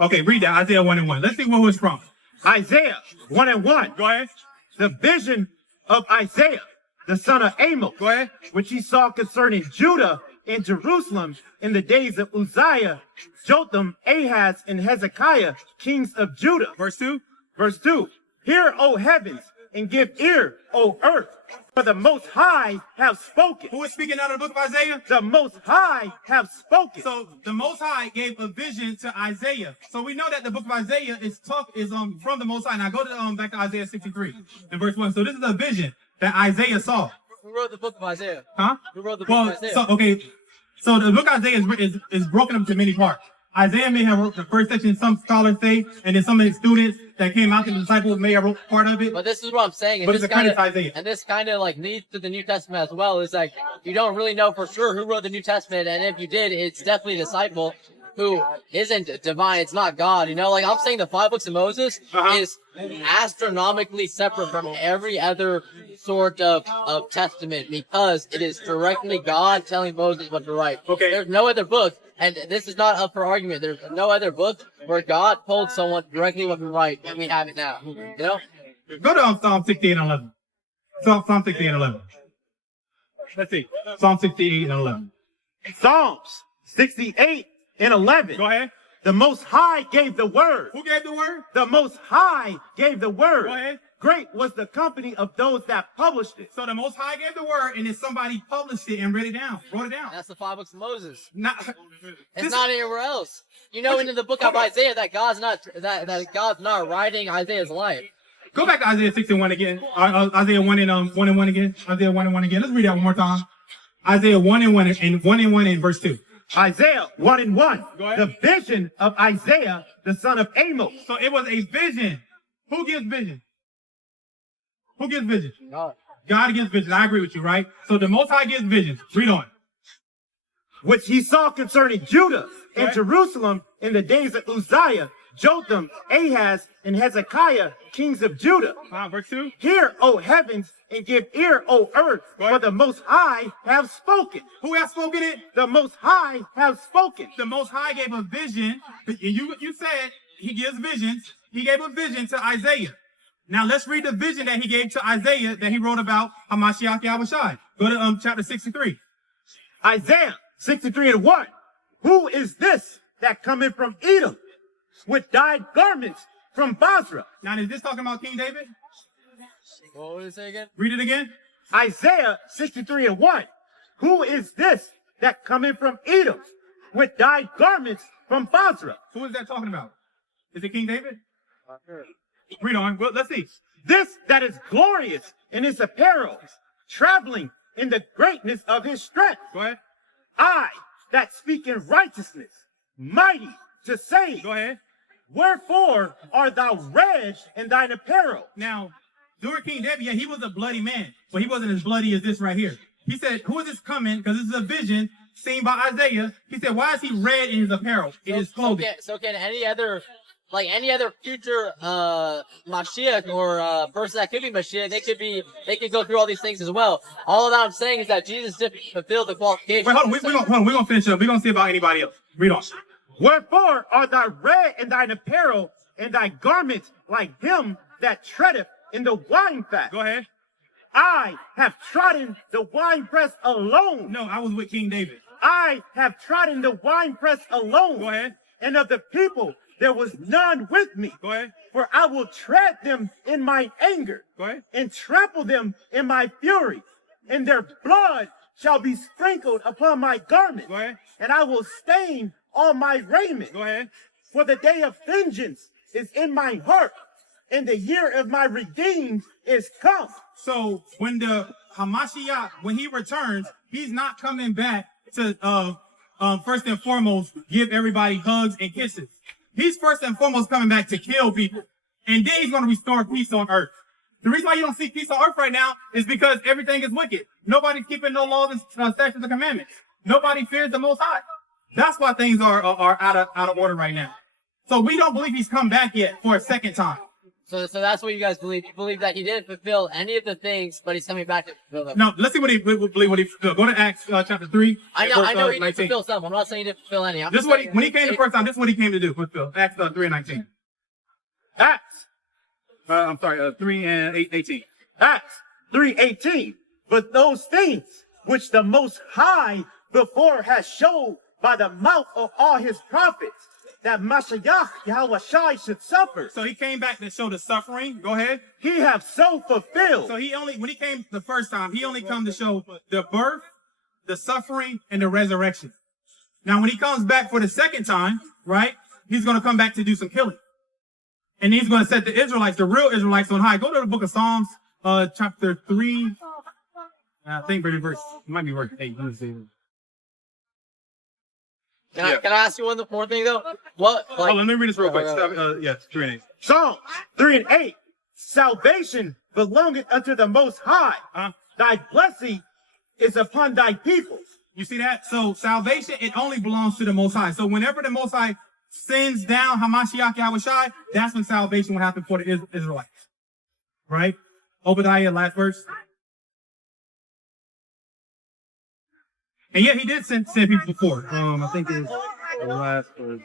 Okay, read that, Isaiah 1 and 1. Let's see who it's from. Isaiah 1 and 1. Go ahead. The vision of Isaiah, the son of Amos, Go ahead. which he saw concerning Judah in Jerusalem in the days of Uzziah, Jotham, Ahaz, and Hezekiah, kings of Judah. Verse 2. Verse 2. Hear, O heavens, and give ear, O earth, for the Most High have spoken. Who is speaking out of the book of Isaiah? The Most High have spoken. So the Most High gave a vision to Isaiah. So we know that the book of Isaiah is from the Most High. Now go to back to Isaiah 63 and verse 1. So this is a vision that Isaiah saw. Who wrote the book of Isaiah? Huh? Who wrote the book of Isaiah? So the book of Isaiah is broken up into many parts. Isaiah may have wrote the first section, some scholars say, and then some of the students that came out to the disciples may have wrote part of it. But this is what I'm saying. But it's a credit to Isaiah. And this kind of like leads to the New Testament as well. It's like you don't really know for sure who wrote the New Testament, and if you did, it's definitely a disciple who isn't divine. It's not God. You know, like I'm saying, the 5 books of Moses is astronomically separate from every other sort of testament because it is directly God telling Moses what to write. Okay. There's no other book, and this is not up for argument. There's no other book where God told someone directly what to write, and we have it now. You know? Go to Psalm 68 and 11. Psalm 68 and 11. Let's see. Psalm 68 and 11. Psalms 68 and 11. Go ahead. The Most High gave the word. Who gave the word? The Most High gave the word. Go ahead. Great was the company of those that published it. So the Most High gave the word, and then somebody published it and wrote it down. That's the 5 books of Moses. It's not anywhere else. You know, in the book of Isaiah, that God's not writing Isaiah's life. Go back to Isaiah 61 again. Isaiah 1 and 1 again. Isaiah 1 and 1 again. Let's read that one more time. Isaiah 1 and 1 and 1 and 1 in verse 2. Isaiah 1 and 1. Go ahead. The vision of Isaiah, the son of Amos. So it was a vision. Who gives vision? Who gives vision? God. God gives vision. I agree with you, right? So the Most High gives vision. Read on. Which he saw concerning Judah and Right. Jerusalem in the days of Uzziah, Jotham, Ahaz, and Hezekiah, kings of Judah. Verse 2. Hear, O heavens, and give ear, O earth, for the Most High have spoken. Who has spoken it? The Most High have spoken. The Most High gave a vision. You said he gives visions. He gave a vision to Isaiah. Now let's read the vision that he gave to Isaiah that he wrote about Hamashiach Yahawashi. Go to chapter 63. Isaiah 63 and 1. Who is this that cometh from Edom with dyed garments from Basra? Now is this talking about King David? What would it say again? Read it again. Isaiah 63 and 1. Who is this that cometh from Edom with dyed garments from Basra? Who is that talking about? Is it King David? Read on. Well, let's see. This that is glorious in his apparel, traveling in the greatness of his strength. Go ahead. I that speak in righteousness, mighty to save. Go ahead. Wherefore art thou red in thine apparel? Now, during King David, yeah, he was a bloody man, but he wasn't as bloody as this right here. He said, who is this coming? Because this is a vision seen by Isaiah. He said, why is he red in his apparel, in his clothing? So can any other future Mashiach or person that could be Mashiach, they could go through all these things as well. All that I'm saying is that Jesus didn't fulfill the qualifications. Wait, hold on. We're going to finish up. We're going to see about anybody else. Read on. Wherefore art thou red in thine apparel, and thy garments like him that treadeth in the winepress? Go ahead. I have trodden the winepress alone. No, I was with King David. I have trodden the winepress alone. Go ahead. And of the people there was none with me. Go ahead. For I will tread them in my anger. Go ahead. And trample them in my fury. And their blood shall be sprinkled upon my garment. Go ahead. And I will stain all my raiment. Go ahead. For the day of vengeance is in my heart, and the year of my redeemed is come. So when the Hamashiach, when he returns, he's not coming back to first and foremost give everybody hugs and kisses. He's first and foremost coming back to kill people, and then he's going to restore peace on earth. The reason why you don't see peace on earth right now is because everything is wicked. Nobody's keeping no laws and statutes and commandments. Nobody fears the Most High. That's why things are out of order right now. So we don't believe he's come back yet for a second time. So that's what you guys believe. You believe that he didn't fulfill any of the things, but he's coming back to fulfill them. No, let's see what he believe what he fulfilled. Go to Acts chapter 3. I know he didn't fulfill some. I'm not saying he didn't fulfill any. This is what when he came the first time. This is what he came to do. Fulfill. Acts 3:19. Acts. 3 and 18. Acts 3:18. But those things which the Most High before has showed by the mouth of all his prophets, that Mashiach YAHAWASHI should suffer. So he came back to show the suffering. Go ahead. He have so fulfilled. So when he came the first time, he only come to show the birth, the suffering, and the resurrection. Now, when he comes back for the second time, right, he's going to come back to do some killing. And he's going to set the Israelites, the real Israelites, on high. Go to the book of Psalms, chapter 3. I think verse, it might be verse 8. Let me see. Can I ask you one more thing though? What? Let me read this real quick. 3 and 8. Psalms 3 and 8. Salvation belongeth unto the Most High. Thy blessing is upon thy people. You see that? So salvation, it only belongs to the Most High. So whenever the Most High sends down Hamashiach YAHAWASHI, that's when salvation will happen for the Israelites. Right? Obadiah, last verse. And yeah, he did send people before. I think it's the last verse.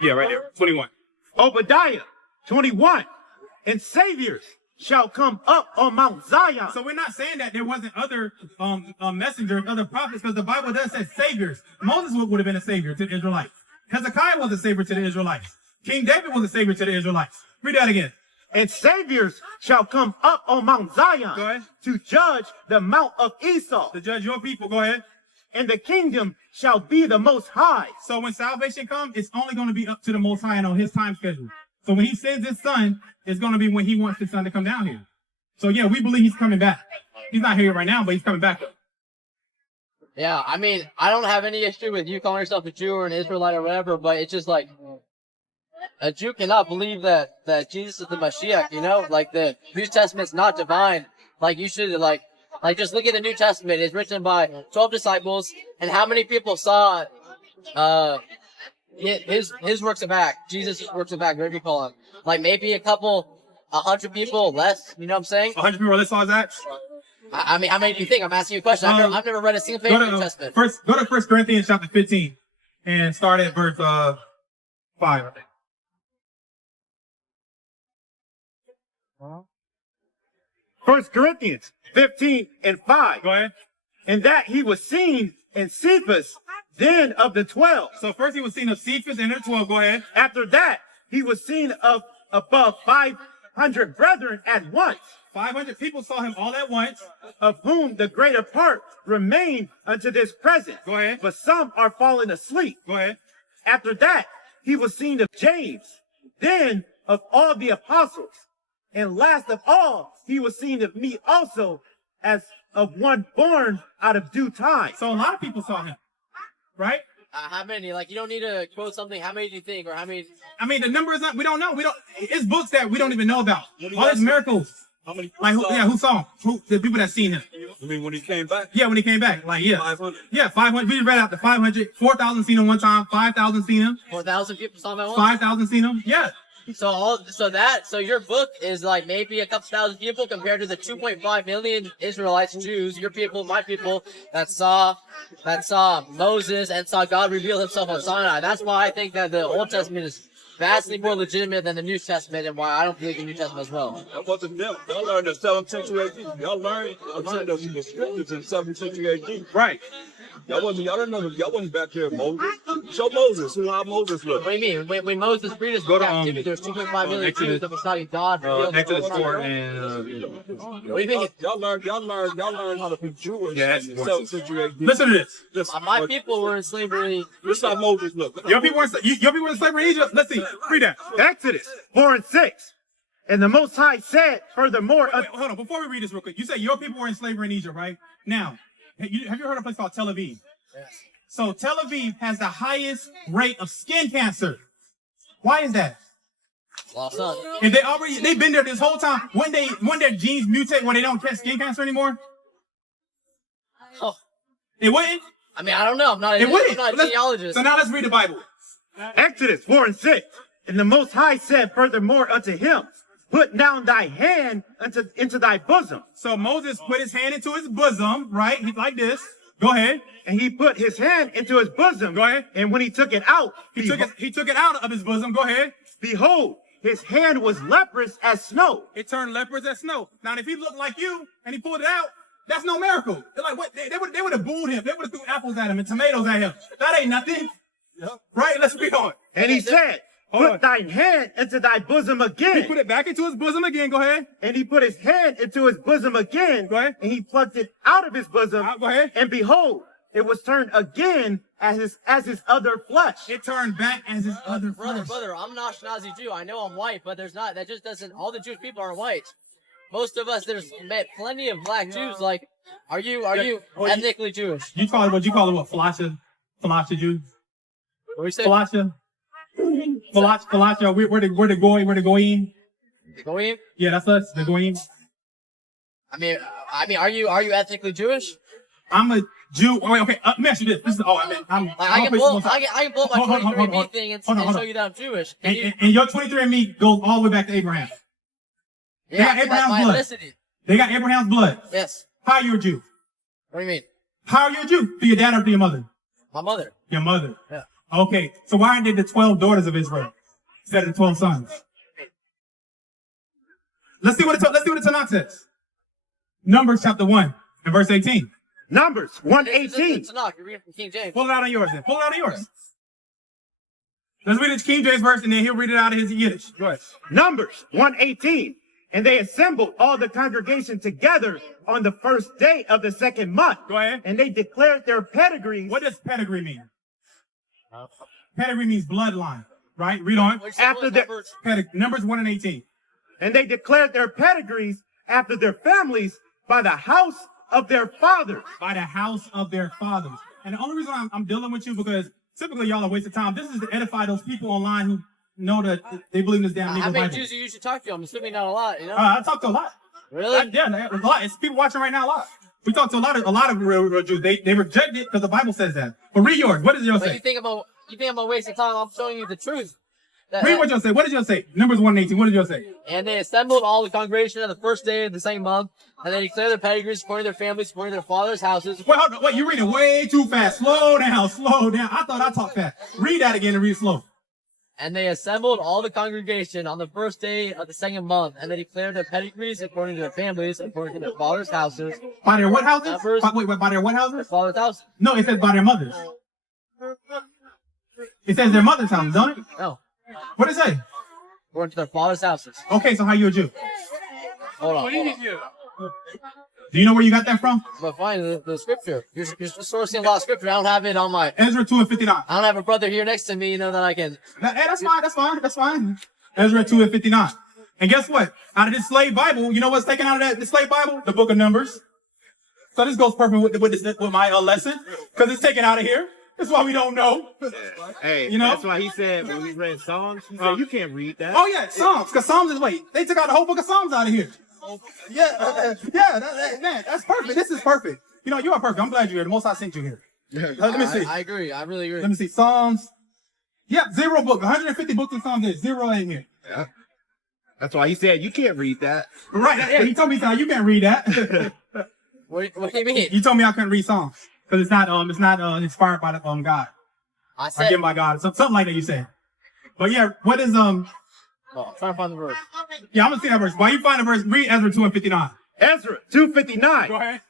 Yeah, right there. 21. Obadiah 21. And saviors shall come up on Mount Zion. So we're not saying that there wasn't other messengers, other prophets, because the Bible does say saviors. Moses would have been a savior to the Israelites. Hezekiah was a savior to the Israelites. King David was a savior to the Israelites. Read that again. And saviors shall come up on Mount Zion. Go ahead. To judge the Mount of Esau. To judge your people. Go ahead. And the kingdom shall be the Most High. So when salvation comes, it's only going to be up to the Most High and on his time schedule. So when he sends his son, it's going to be when he wants his son to come down here. So yeah, we believe he's coming back. He's not here right now, but he's coming back. Yeah, I mean, I don't have any issue with you calling yourself a Jew or an Israelite or whatever, but it's just like, a Jew cannot believe that Jesus is the Mashiach, you know? Like, the New Testament's not divine. Like, you should, like just look at the New Testament. It's written by 12 disciples, and how many people saw his works of act, Jesus' works of act, whatever you call them. Like, maybe 100 people less, you know what I'm saying? 100 people less saw his acts? I mean, how many do you think? I'm asking you a question. I've never read a single page of the New Testament. Go to 1 Corinthians chapter 15, and start at verse 5, I think. 1 Corinthians 15 and 5. Go ahead. And that he was seen in Cephas, then of the 12. So first he was seen of Cephas and the 12. Go ahead. After that, he was seen of above 500 brethren at once. 500 people saw him all at once. of whom the greater part remain unto this present. Go ahead. But some are fallen asleep. Go ahead. After that, he was seen of James, then of all the apostles. And last of all, he was seen of me also, as of one born out of due time. So a lot of people saw him, right? How many? Like, you don't need to quote something. How many do you think? Or how many? I mean, the number is not, we don't know. It's books that we don't even know about. All his miracles. How many? Like, who saw him? The people that seen him. I mean, when he came back? Yeah, when he came back. Like, yeah. 500. Yeah, 500. We read out the 500. 4,000 seen him one time. 5,000 seen him. 4,000 people saw him at once. 5,000 seen him. Yeah. So your book is like maybe a couple thousand people compared to the 2.5 million Israelites, Jews, your people, my people, that saw Moses and saw God reveal himself on Sinai. That's why I think that the Old Testament is vastly more legitimate than the New Testament, and why I don't believe in the New Testament as well. That wasn't them. Y'all learned the 7th century AD. Y'all learned the scriptures in 7th century AD. Right. Y'all didn't know, y'all wasn't back here, Moses. Show Moses, how Moses looked. What do you mean? When Moses freed us from captivity, there was 2.5 million Jews that was not God revealed. Exodus 4 and... What do you think? Y'all learned how to be Jewish Yeah, in 7th century AD. Listen to this. My people were in slavery. This is how Moses looked. Your people were in slavery in Egypt. Let's see. Read that. Exodus 4 and 6. And the Most High said, furthermore, Wait, hold on. Before we read this real quick, you said your people were in slavery in Egypt, right? Now, have you heard of a place called Tel Aviv? Yes. So Tel Aviv has the highest rate of skin cancer. Why is that? Lost son. And they've been there this whole time. When their genes mutate, when they don't catch skin cancer anymore, Oh, it wouldn't. I mean, I don't know. I'm not It wouldn't. a genealogist. So now let's read the Bible. Exodus 4 and 6. And the Most High said furthermore unto him, put down thy hand into thy bosom. So Moses put his hand into his bosom, right? He's like this. Go ahead. And he put his hand into his bosom. Go ahead. And when he took it out, He took it out of his bosom. Go ahead. behold, his hand was leprous as snow. It turned leprous as snow. Now, if he looked like you and he pulled it out, that's no miracle. They're like, what? They would have booed him. They would have threw apples at him and tomatoes at him. That ain't nothing. Right? Let's read on. And he said, put thine hand into thy bosom He again. put it back into his bosom again. Go ahead. And he put his hand into his bosom again. Go ahead. And he plucked it out of his bosom. Go ahead. And behold, it was turned again as his other flesh. It turned back as his other flesh. Brother, I'm an Ashkenazi Jew. I know I'm white, but there's not. That just doesn't. All the Jewish people are white. Most of us, there's plenty of black Jews. Like, are you ethnically Jewish? You call it what? Falasha Jews? What do you say? Falasha. We're the goyim. Goyim? Yeah, that's us. The goyim. I mean, are you ethnically Jewish? I'm a Jew. Oh, wait, okay. Let me ask you this. I can pull my 23andMe thing and show you that I'm Jewish. And your 23andMe goes all the way back to Abraham. They got Abraham's blood. Ethnicity. They got Abraham's blood. Yes. How are you a Jew? What do you mean? How are you a Jew? To your dad or to your mother? My mother. Your mother. Yeah. Okay. So why aren't they the 12 daughters of Israel instead of the 12 sons? Let's see what the Tanakh says. Numbers chapter 1 and verse 18. Numbers 1:18. It's not. You're reading from King James. Pull it out on yours then. Pull it out on yours. Let's read the King James verse and then he'll read it out of his Yiddish. Go ahead. Numbers 1:18. And they assembled all the congregation together on the first day of the second month. Go ahead. And they declared their pedigrees. What does pedigree mean? Pedigree means bloodline, right? Read on. After the Numbers 1 and 18. And they declared their pedigrees after their families by the house of their fathers. By the house of their fathers. And the only reason I'm dealing with you because typically y'all are wasting time. This is to edify those people online who know that they believe in this damn How Negro many Bible. Jews do you usually talk to? I'm assuming not a lot, you know? I talk to a lot. Really? Yeah, there's a lot. It's people watching right now a lot. We talk to a lot of real Jews. They reject it because the Bible says that. But read yours. What does yours But say? you think I'm gonna waste time? I'm showing you the truth. Read what yours say. What does yours say? Numbers 1 and 18. What does yours say? And they assembled all the congregation on the first day of the same month, and they declared their pedigrees according to their families, according to their fathers' houses. Wait, hold on. Wait, you're reading way too fast. Slow down, slow down. I thought I talked fast. Read that again and read slow. And they assembled all the congregation on the first day of the second month, and they declared their pedigrees according to their families, according to their fathers' houses. By their what houses? Numbers. By their what Their houses? fathers' house? No, it says by their mothers. It says their mother's houses, don't it? No. What does it say? According to their fathers' houses. Okay, so how you a Jew? Hold on. Do you know where you got that from? But find the scripture. You're sourcing a lot of scripture. I don't have it on my. Ezra 2:59. I don't have a brother here next to me, you know, that I can. Hey, that's fine. Ezra 2:59. And guess what? Out of this slave Bible, you know what's taken out of the slave Bible? The book of Numbers. So this goes perfect with my lesson, because it's taken out of here. That's why we don't know. Hey, you know? That's why he said when we read Psalms, he said, you can't read that. Oh yeah, Psalms. Because Psalms is, they took out the whole book of Psalms out of here. Yeah, man, that's perfect. This is perfect. You know, you are perfect. I'm glad you're here. The Most High sent you here. Let me see. I agree. I really agree. Let me see. Psalms. Yep, 0 book. 150 books in Psalms. There's 0 in here. Yeah. That's why he said you can't read that. Right. Yeah, he told me you can't read that. What do you mean? You told me I couldn't read Psalms because it's not inspired by God. I said. Given by God. Something like that you said. But yeah, what is Oh, I'm trying to find the verse. Yeah, I'm gonna see that verse. While you find the verse, read Ezra 2:59. Ezra 2:59. Go ahead.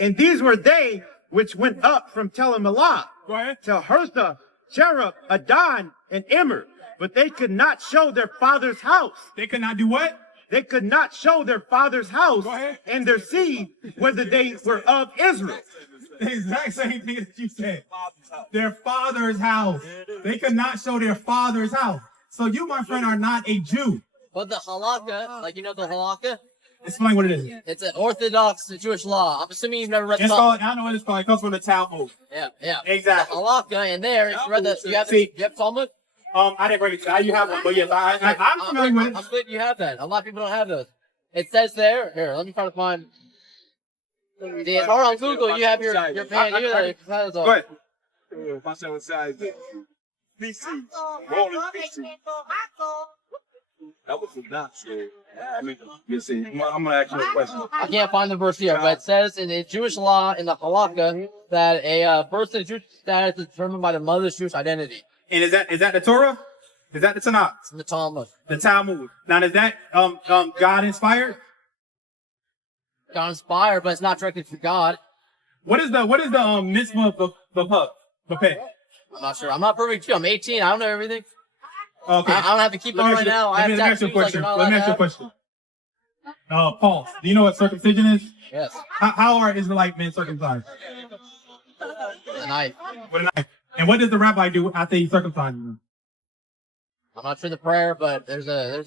And these were they which went up from Telemalah Go ahead. to Hertha, Cherub, Adon, and Immer, but they could not show their father's house. They could not do what? They could not show their father's house Go ahead. and their seed, whether they were of Israel. The exact same thing that you said. Their father's house. They could not show their father's house. So you, my friend, are not a Jew. But the halakha, like you know the halakha, Explain what it is. it's an Orthodox Jewish law. I'm assuming you've never read the It's Talmud. called, I know what it's called. It comes from the Talmud. Yeah. Exactly. The halakha in there. You read the. You have See. you have Talmud? I didn't bring it to you. You have one, but yes, I'm familiar with it. I'm glad you have that. A lot of people don't have those. It says there. Here, let me try to find. It's hard on Google. You have your pen here. Go ahead. That was not true. I mean, you see, I'm gonna ask you a question. I can't find the verse here, but it says in the Jewish law in the halakha that a person's Jewish status is determined by the mother's Jewish identity. And is that the Torah? Is that the Tanakh? It's in the Talmud. The Talmud. Now, is that God inspired? God inspired, but it's not directly from God. What is the mitzvah b'peh? I'm not sure. I'm not perfect too. I'm 18. I don't know everything. Okay. I don't have to keep it right now. I Let me have ask you a tattoos like question. you're not Let me allowed ask you a to question. Paul, do you know what circumcision is? have. Yes. How are Israelite men circumcised? The knife. With a knife. And what does the rabbi do after he circumcises them? I'm not sure the prayer, but there's a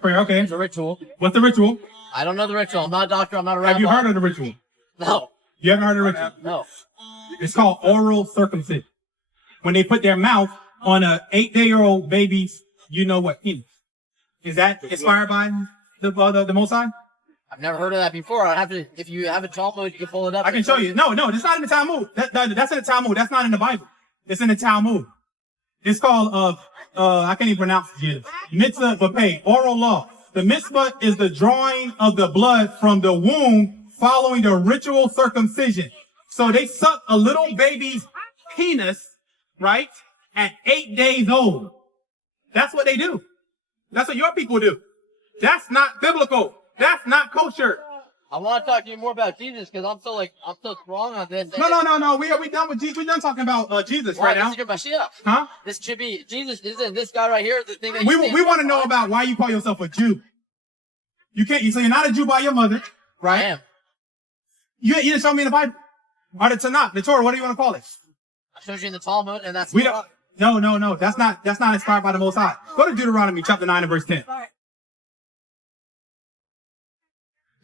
Prayer, okay. ritual. What's the ritual? I don't know the ritual. I'm not a doctor. I'm not a rabbi. Have you heard of the ritual? No. You haven't heard of the ritual? No. It's called oral circumcision. When they put their mouth on a 8-day-old baby's, you know what, penis. Is that inspired by the Most High? I've never heard of that before. I have to. If you have a Talmud, you can pull it up. I can show you. No, that's not in the Talmud. That's in the Talmud. That's not in the Bible. It's in the Talmud. It's called I can't even pronounce it. Mitzvah b'peh, oral law. The mitzvah is the drawing of the blood from the womb following the ritual circumcision. So they suck a little baby's penis, right, at 8 days old. That's what they do. That's what your people do. That's not biblical. That's not kosher. I want to talk to you more about Jesus because I'm so strong on this. No. We done with Jesus. We done talking about Jesus right now. This is Mashiach. Huh? This should be Jesus. Isn't this guy right here the thing that We want to know about why you call yourself a Jew. You can't. So you're not a Jew by your mother, right? I am. You didn't show me in the Bible or the Tanakh, the Torah. What do you want to call it? I showed you in the Talmud, and that's We don't. No. That's not inspired by the Most High. Go to Deuteronomy chapter 9 and verse 10.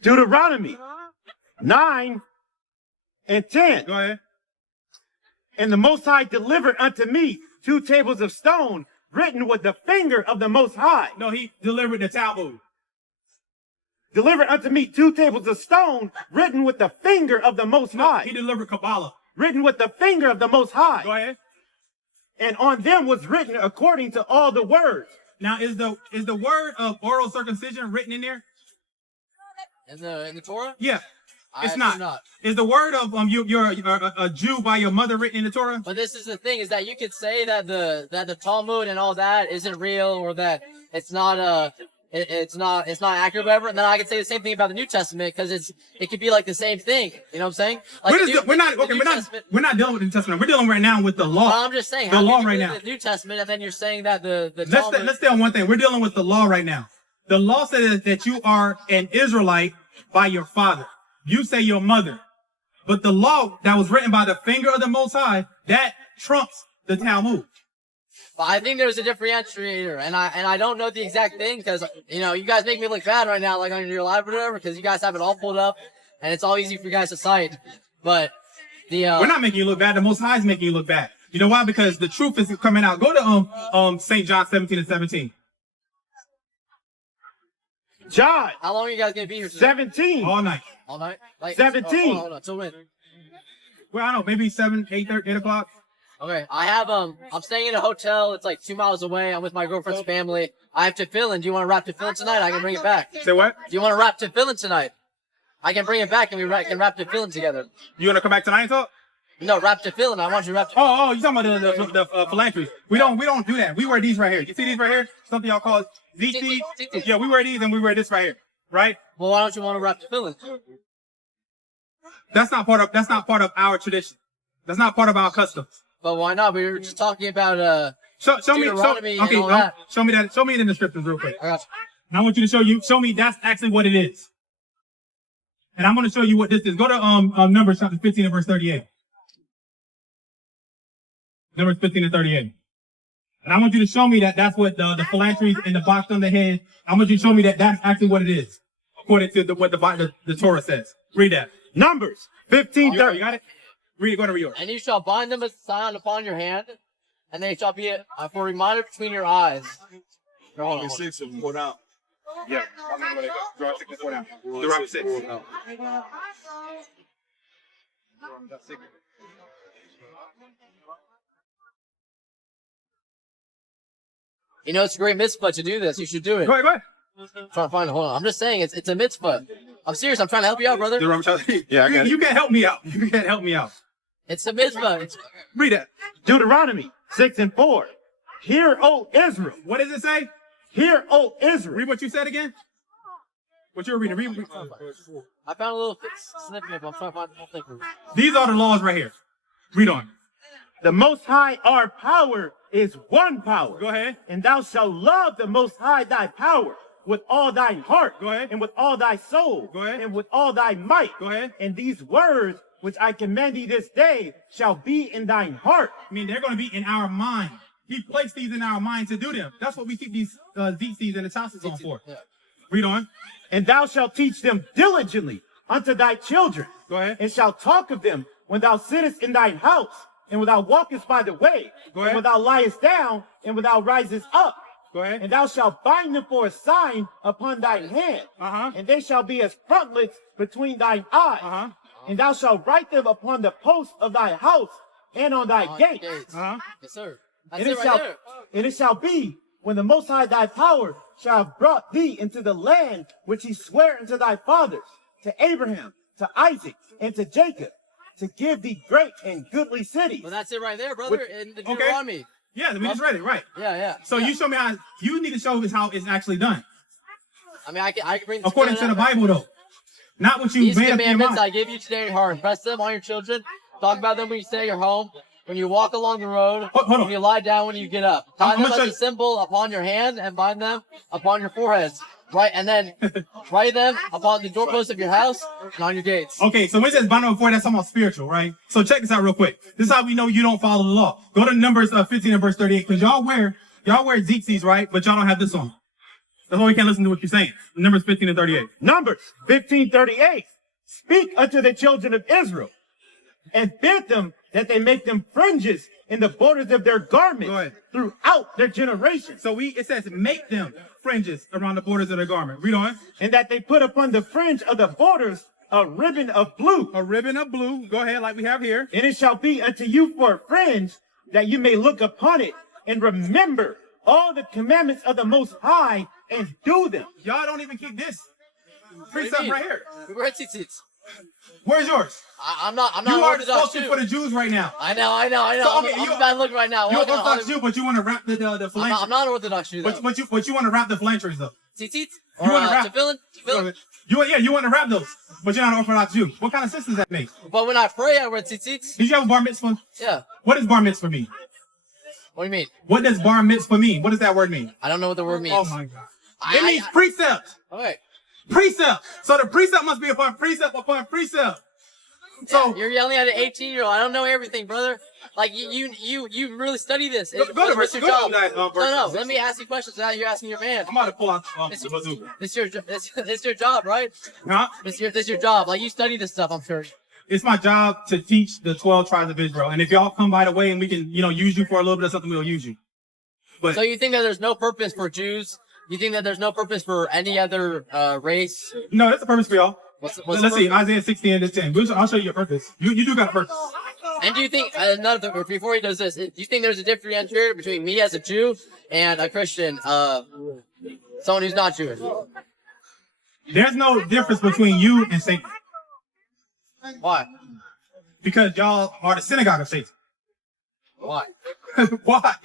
Deuteronomy 9 and 10. Go ahead. And the Most High delivered unto me 2 tables of stone written with the finger of the Most High. No, he delivered the Talmud. Delivered unto me 2 tables of stone written with the finger of the Most High. He delivered Kabbalah. Written with the finger of the Most High. Go ahead. And on them was written according to all the words. Now, is the word of oral circumcision written in there? in the Torah. Yeah. It's I not. do not. Is the word of you're a Jew by your mother written in the Torah? But this is the thing: is that you could say that the Talmud and all that isn't real, or that it's not it's not accurate, whatever. And then I could say the same thing about the New Testament because it could be like the same thing. You know what I'm saying? Like we're not dealing with the New Testament. We're dealing right now with the law. Well, I'm just saying the how law could you right read now. the New Testament, and then you're saying that the Talmud. Let's stay on one thing. We're dealing with the law right now. The law says that you are an Israelite by your father. You say your mother. But the law that was written by the finger of the Most High, that trumps the Talmud. But I think there's a differentiator, and I don't know the exact thing because you know you guys make me look bad right now, like on your live or whatever, because you guys have it all pulled up, and it's all easy for you guys to cite. But we're not making you look bad. The Most High is making you look bad. You know why? Because the truth is coming out. Go to St. John 17:17. John. How long are you guys gonna be here today? 17. All night. All night? Like 17. Hold on. Till when? Well, I don't know, maybe 7, 8, 8 o'clock. Okay, I have I'm staying in a hotel. It's like 2 miles away. I'm with my girlfriend's family. I have tefillin. Do you want to wrap tefillin tonight? I can bring it back. Say what? Do you want to wrap tefillin tonight? I can bring it back and we can wrap tefillin together. You want to come back tonight and talk? No, wrap tefillin. I want you to wrap. Oh, you talking about the philanthropy? We don't do that. We wear these right here. You see these right here? Something y'all call ZT. Yeah, we wear these and we wear this right here, right? Well, why don't you want to wrap tefillin? That's not part of our tradition. That's not part of our customs. But why not? We were just talking about Show me. and all that. Show me that. Show me it in the scriptures real quick. I got you. And I want you to show me that's actually what it is. And I'm going to show you what this is. Go to Numbers chapter 15 and verse 38. Numbers 15 and 38. And I want you to show me that that's what the philanthropy and the box on the head. I want you to show me that that's actually what it is, according to what the Torah says. Read that. Numbers 15:30. You got it? Read it. Go to read it. And you shall bind them as a sign upon your hand, and they shall be for a reminder between your eyes. Here, hold on. 6 and 4 down. Yeah. Draw 6 and 4 down. Draw 6. You know, it's a great mitzvah to do this. You should do it. Go ahead. I'm trying to find it. Hold on. I'm just saying, it's a mitzvah. I'm serious. I'm trying to help you out, brother. Yeah, I got it. You can't help me out. You can't help me out. It's a mitzvah. Read that. Deuteronomy 6 and 4. Hear, O Israel. What does it say? Hear, O Israel. Read what you said again. What you were reading. Read. I found a little snippet, but I'm trying to find the whole thing. These are the laws right here. Read on. The Most High, our power, is one power. Go ahead. And thou shalt love the Most High thy power with all thine heart. Go ahead. And with all thy soul. Go ahead. And with all thy might. Go ahead. And these words which I command thee this day shall be in thine heart. I mean, they're going to be in our mind. He placed these in our mind to do them. That's what we keep these ZCs and the chassis on for. Yeah. Read on. And thou shalt teach them diligently unto thy children. Go ahead. And shalt talk of them when thou sittest in thine house, and when thou walkest by the way, Go ahead. and when thou liest down, and when thou risest up. Go ahead. And thou shalt bind them for a sign upon thine hand. And they shall be as frontlets between thine eyes. And thou shalt write them upon the posts of thy house and on thy gates. Yes, sir. That's And it right there. and it shall be when the Most High thy power shall have brought thee into the land which he sware unto thy fathers, to Abraham, to Isaac, and to Jacob, to give thee great and goodly cities. Well, that's it right there, brother. In the Deuteronomy. Yeah, we just read it, right? Yeah. So you show me how, you need to show us how it's actually done. I mean, I can bring this According to the Bible, though. Not what you These made up in your commandments I mind. give you today in your heart. Impress them on your children. Talk about them when you stay at your home. When you walk along the road. Hold on. When you lie down, when you get up. Tie I'm them gonna as a symbol upon your hand and bind them upon your foreheads. Right, and then write them upon the doorposts of your house and on your gates. Okay, so when it says bind before, that's talking about spiritual, right? So check this out real quick. This is how we know you don't follow the law. Go to Numbers 15 and verse 38, because y'all wear ZCs, right? But y'all don't have this on. That's why we can't listen to what you're saying. Numbers 15 and 38. Numbers 15:38. Speak unto the children of Israel, and bid them that they make them fringes in the borders of their garments Go ahead. throughout their generations. So it says make them fringes around the borders of their garment. Read on. And that they put upon the fringe of the borders a ribbon of blue. A ribbon of blue. Go ahead, like we have here. And it shall be unto you for a fringe, that you may look upon it and remember all the commandments of the Most High and do them. Y'all don't even keep this. What do Free you stuff mean? right here. We're at seats. Where's yours? I'm not You an are Orthodox spoken Jew. for the Jews right now. I know. So, okay, I'm a bad look right now. You're an Walking on Orthodox Jew, but you want to wrap the I'm philanthropy. not an Orthodox Jew, though. But you want to wrap the philanthropy though. Seats? You Or wanna wrap- tefillin? You want to wrap those, but you're not an Orthodox Jew. What kind of sense does that make? But when I pray, I wear tzitzits. Did you have a bar mitzvah? Yeah. What does bar mitzvah mean? What do you mean? What does bar mitzvah mean? What does that word mean? I don't know what the word means. Oh my God. It means precept. Okay. Precept. So the precept must be upon precept upon precept. So you're yelling at an 18-year-old. I don't know everything, brother. Like you really study this. Go to What's your job? No. Let me ask you questions. Now you're asking your man. I'm about to pull out the bazooka. This your job, right? Huh? This your job. Like you study this stuff, I'm sure. It's my job to teach the 12 tribes of Israel. And if y'all come by the way and we can, use you for a little bit of something, we'll use you. But so you think that there's no purpose for Jews? You think that there's no purpose for any other race? No, that's a purpose for y'all. Let's see, Isaiah 60 and 10. I'll show you your purpose. You do got a purpose. And do you think, before he does this, do you think there's a differentiator between me as a Jew and a Christian, someone who's not Jewish? There's no difference between you and Satan. Why? Because y'all are the synagogue of Satan. Why? Why?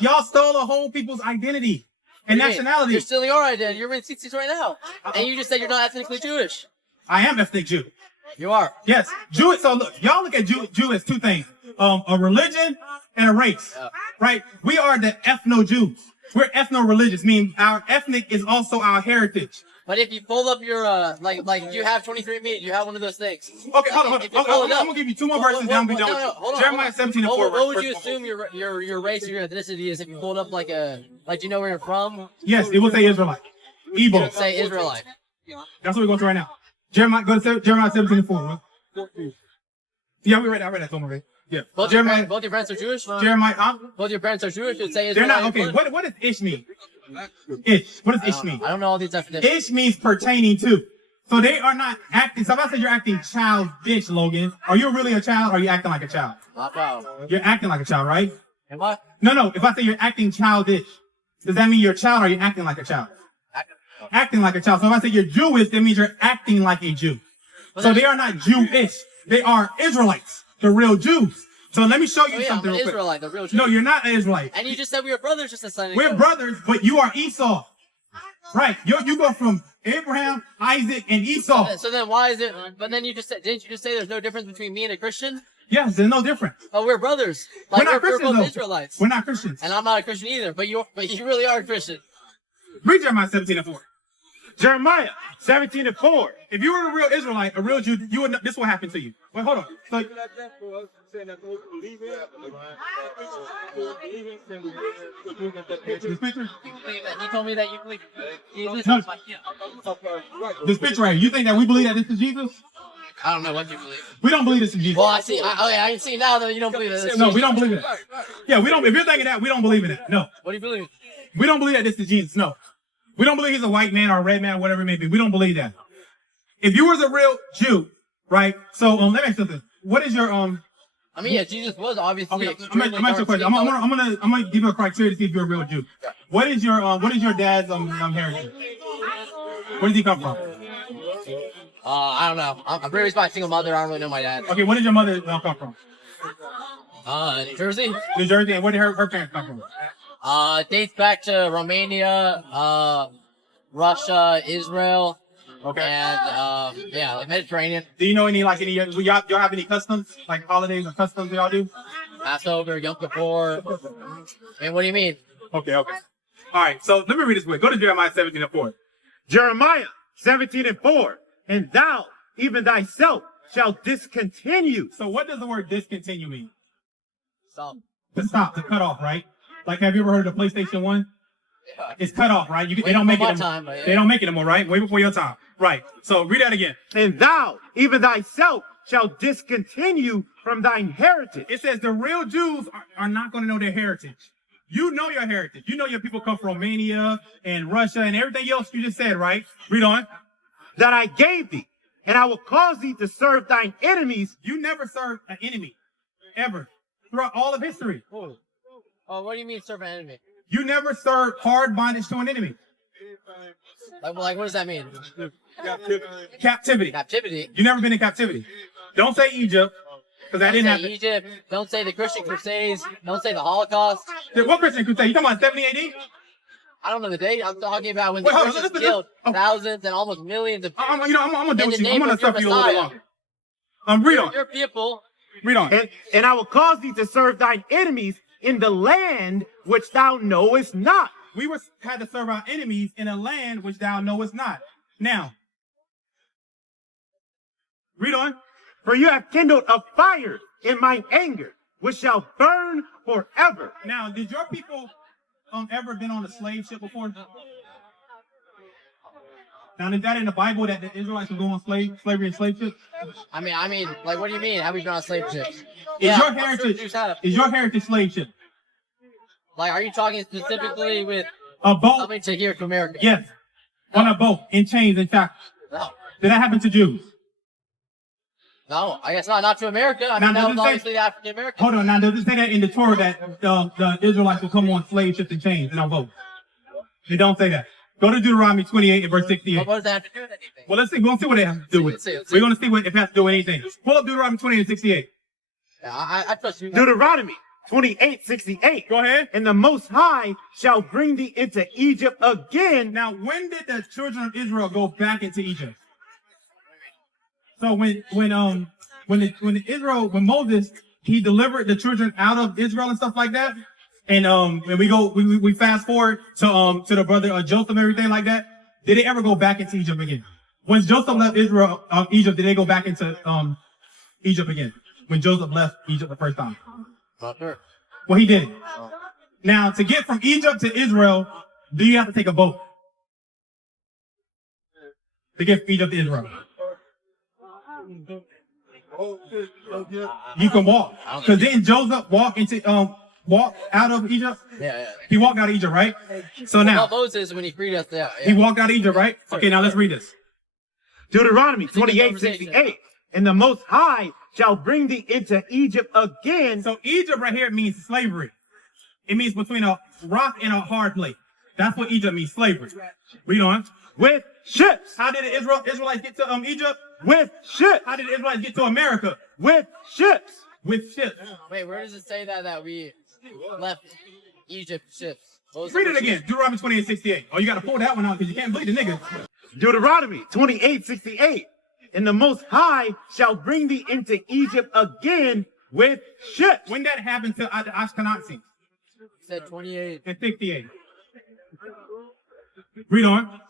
Y'all stole a whole people's identity and nationality. You're stealing your identity. You're in 60s right now. And you just said you're not ethnically Jewish. I am ethnic Jew. You are. Yes. Jewish. So look, y'all look at Jew as two things. A religion and a race. Yeah. Right? We are the ethno-Jews. We're ethno-religious, meaning our ethnic is also our heritage. But if you pull up your, like you have 23andMe, you have one of those things. Okay, hold on. I'm going to give you two more verses, then I'll be done with you. Jeremiah 17 and 4. What would you assume your race or your ethnicity is if you pulled up do you know where you're from? Yes, it will say Israelite. Igbo. It would say Israelite. That's what we're going to right now. Go to Jeremiah 17 and 4. Yeah, I read that somewhere. Yeah. Both your parents are Jewish? Jeremiah, Both your parents are Jewish? It would say They're Israelite. not, okay, what does ish mean? Ish. What does ish mean? I don't know all these definitions. Ish means pertaining to. So they are not acting. So if I say you're acting childish, Logan, are you really a child or are you acting like a child? You're acting like a child, right? Am I? No. If I say you're acting childish, does that mean you're a child or are you acting like a child? Acting like a child. So if I say you're Jewish, that means you're acting like a Jew. So they are not Jewish. They are Israelites, the real Jews. So let me show you something real quick. Israelite, the real Jew. No, you're not an Israelite. And you just said we were brothers just a second ago. We're brothers, but you are Esau. Right. You go from Abraham, Isaac, and Esau. So then why is it, but then didn't you just say there's no difference between me and a Christian? Yes, there's no difference. Oh, we're brothers. We're not Christians, we're both though. Israelites. We're not Christians. And I'm not a Christian either, but you really are a Christian. Read Jeremiah 17 and 4. Jeremiah 17 and 4. If you were a real Israelite, a real Jew, you would know, this will happen to you. Wait, hold on. So, he told me that you believe Jesus. No. This picture right here, you think that we believe that this is Jesus? I don't know what you believe. We don't believe this is Jesus. Well, I see. I can see now that you don't believe this. No, we don't believe in it. Yeah, we don't. If you're thinking that, we don't believe in it. No. What do you believe? We don't believe that this is Jesus. No. We don't believe he's a white man or a red man, whatever it may be. We don't believe that. If you was a real Jew, right? So let me ask you something. What is your I mean, yeah, Jesus was obviously. Okay, I'm gonna ask you a question. I'm gonna give you a criteria to see if you're a real Jew. What is your dad's heritage? Where does he come from? I don't know. I'm raised by a single mother. I don't really know my dad. Okay, where did your mother come from? New Jersey. New Jersey, and where did her parents come from? Dates back to Romania, Russia, Israel. Okay. And like Mediterranean. Do you know y'all have any customs, like holidays or customs y'all do? Passover, Yom Kippur. And what do you mean? Okay. All right, so let me read this quick. Go to Jeremiah 17 and 4. Jeremiah 17 and 4. And thou, even thyself, shall discontinue. So what does the word discontinue mean? Stop. To stop, to cut off, right? Like, have you ever heard of the PlayStation 1? Yeah. It's cut off, right? They don't make it anymore. They don't make it anymore, right? Way before your time. Right. So read that again. And thou, even thyself, shall discontinue from thine heritage. It says the real Jews are not going to know their heritage. You know your heritage. You know your people come from Romania and Russia and everything else you just said, right? Read on. That I gave thee, and I will cause thee to serve thine enemies. You never served an enemy. Ever. Throughout all of history. Oh, what do you mean serve an enemy? You never served hard bondage to an enemy. Like what does that mean? Captivity. Captivity. You never been in captivity. Don't say Egypt, because that didn't happen. Egypt. Don't say the Christian Crusades. Don't say the Holocaust. What Christian Crusade? You talking about 70 AD? I don't know the date. I'm talking about when the Christians killed thousands and almost millions of people. I'm gonna stop you a little bit longer. Read on. Your people. Read on. And I will cause thee to serve thine enemies in the land which thou knowest not. We had to serve our enemies in a land which thou knowest not. Now, read on. For you have kindled a fire in mine anger, which shall burn forever. Now, did your people ever been on a slave ship before? Now, is that in the Bible that the Israelites were going on slavery and slave ships? I mean, like, what do you mean? Have we been on slave ships? Is your heritage slave ship? Like, are you talking specifically with A boat? coming to here to America? Yes. On a boat, in chains and shackles. No. Did that happen to Jews? No, I guess not. Not to America. I Now, mean, that does was it say- obviously the African American. Hold on, now does it say that in the Torah that the Israelites will come on slave ships and chains and on boats? They don't say that. Go to Deuteronomy 28 and verse 68. What does that have to do with anything? Well, let's see. We're going to see what it has to do with. Let's see. We're going to see what it has to do with anything. Pull up Deuteronomy 28 and 68. Yeah, I trust you. Deuteronomy 28:68. Go ahead. And the Most High shall bring thee into Egypt again. Now, when did the children of Israel go back into Egypt? So when Moses, he delivered the children out of Israel and stuff like that. And when we fast forward to the brother Joseph and everything like that. Did they ever go back into Egypt again? When Joseph left Egypt, did they go back into Egypt again? When Joseph left Egypt the first time? Not sure. Well, he did. Now, to get from Egypt to Israel, do you have to take a boat? To get from Egypt to Israel. You can walk. Because didn't Joseph walk out of Egypt? Yeah. He walked out of Egypt, right? So now, Well, Moses, when he freed us, yeah. he walked out of Egypt, right? Okay, now let's read this. Deuteronomy 28:68. And the Most High shall bring thee into Egypt again. So Egypt right here means slavery. It means between a rock and a hard place. That's what Egypt means, slavery. Read on. With ships. How did the Israelites get to Egypt? With ships. How did the Israelites get to America? With ships. With ships. Wait, where does it say that we left Egypt ships? Read it again. Deuteronomy 28:68. Oh, you got to pull that one out because you can't believe the niggas. Deuteronomy 28:68. And the Most High shall bring thee into Egypt again with ships. When that happened to the Ashkenazi? It said 28. In 68. Read on.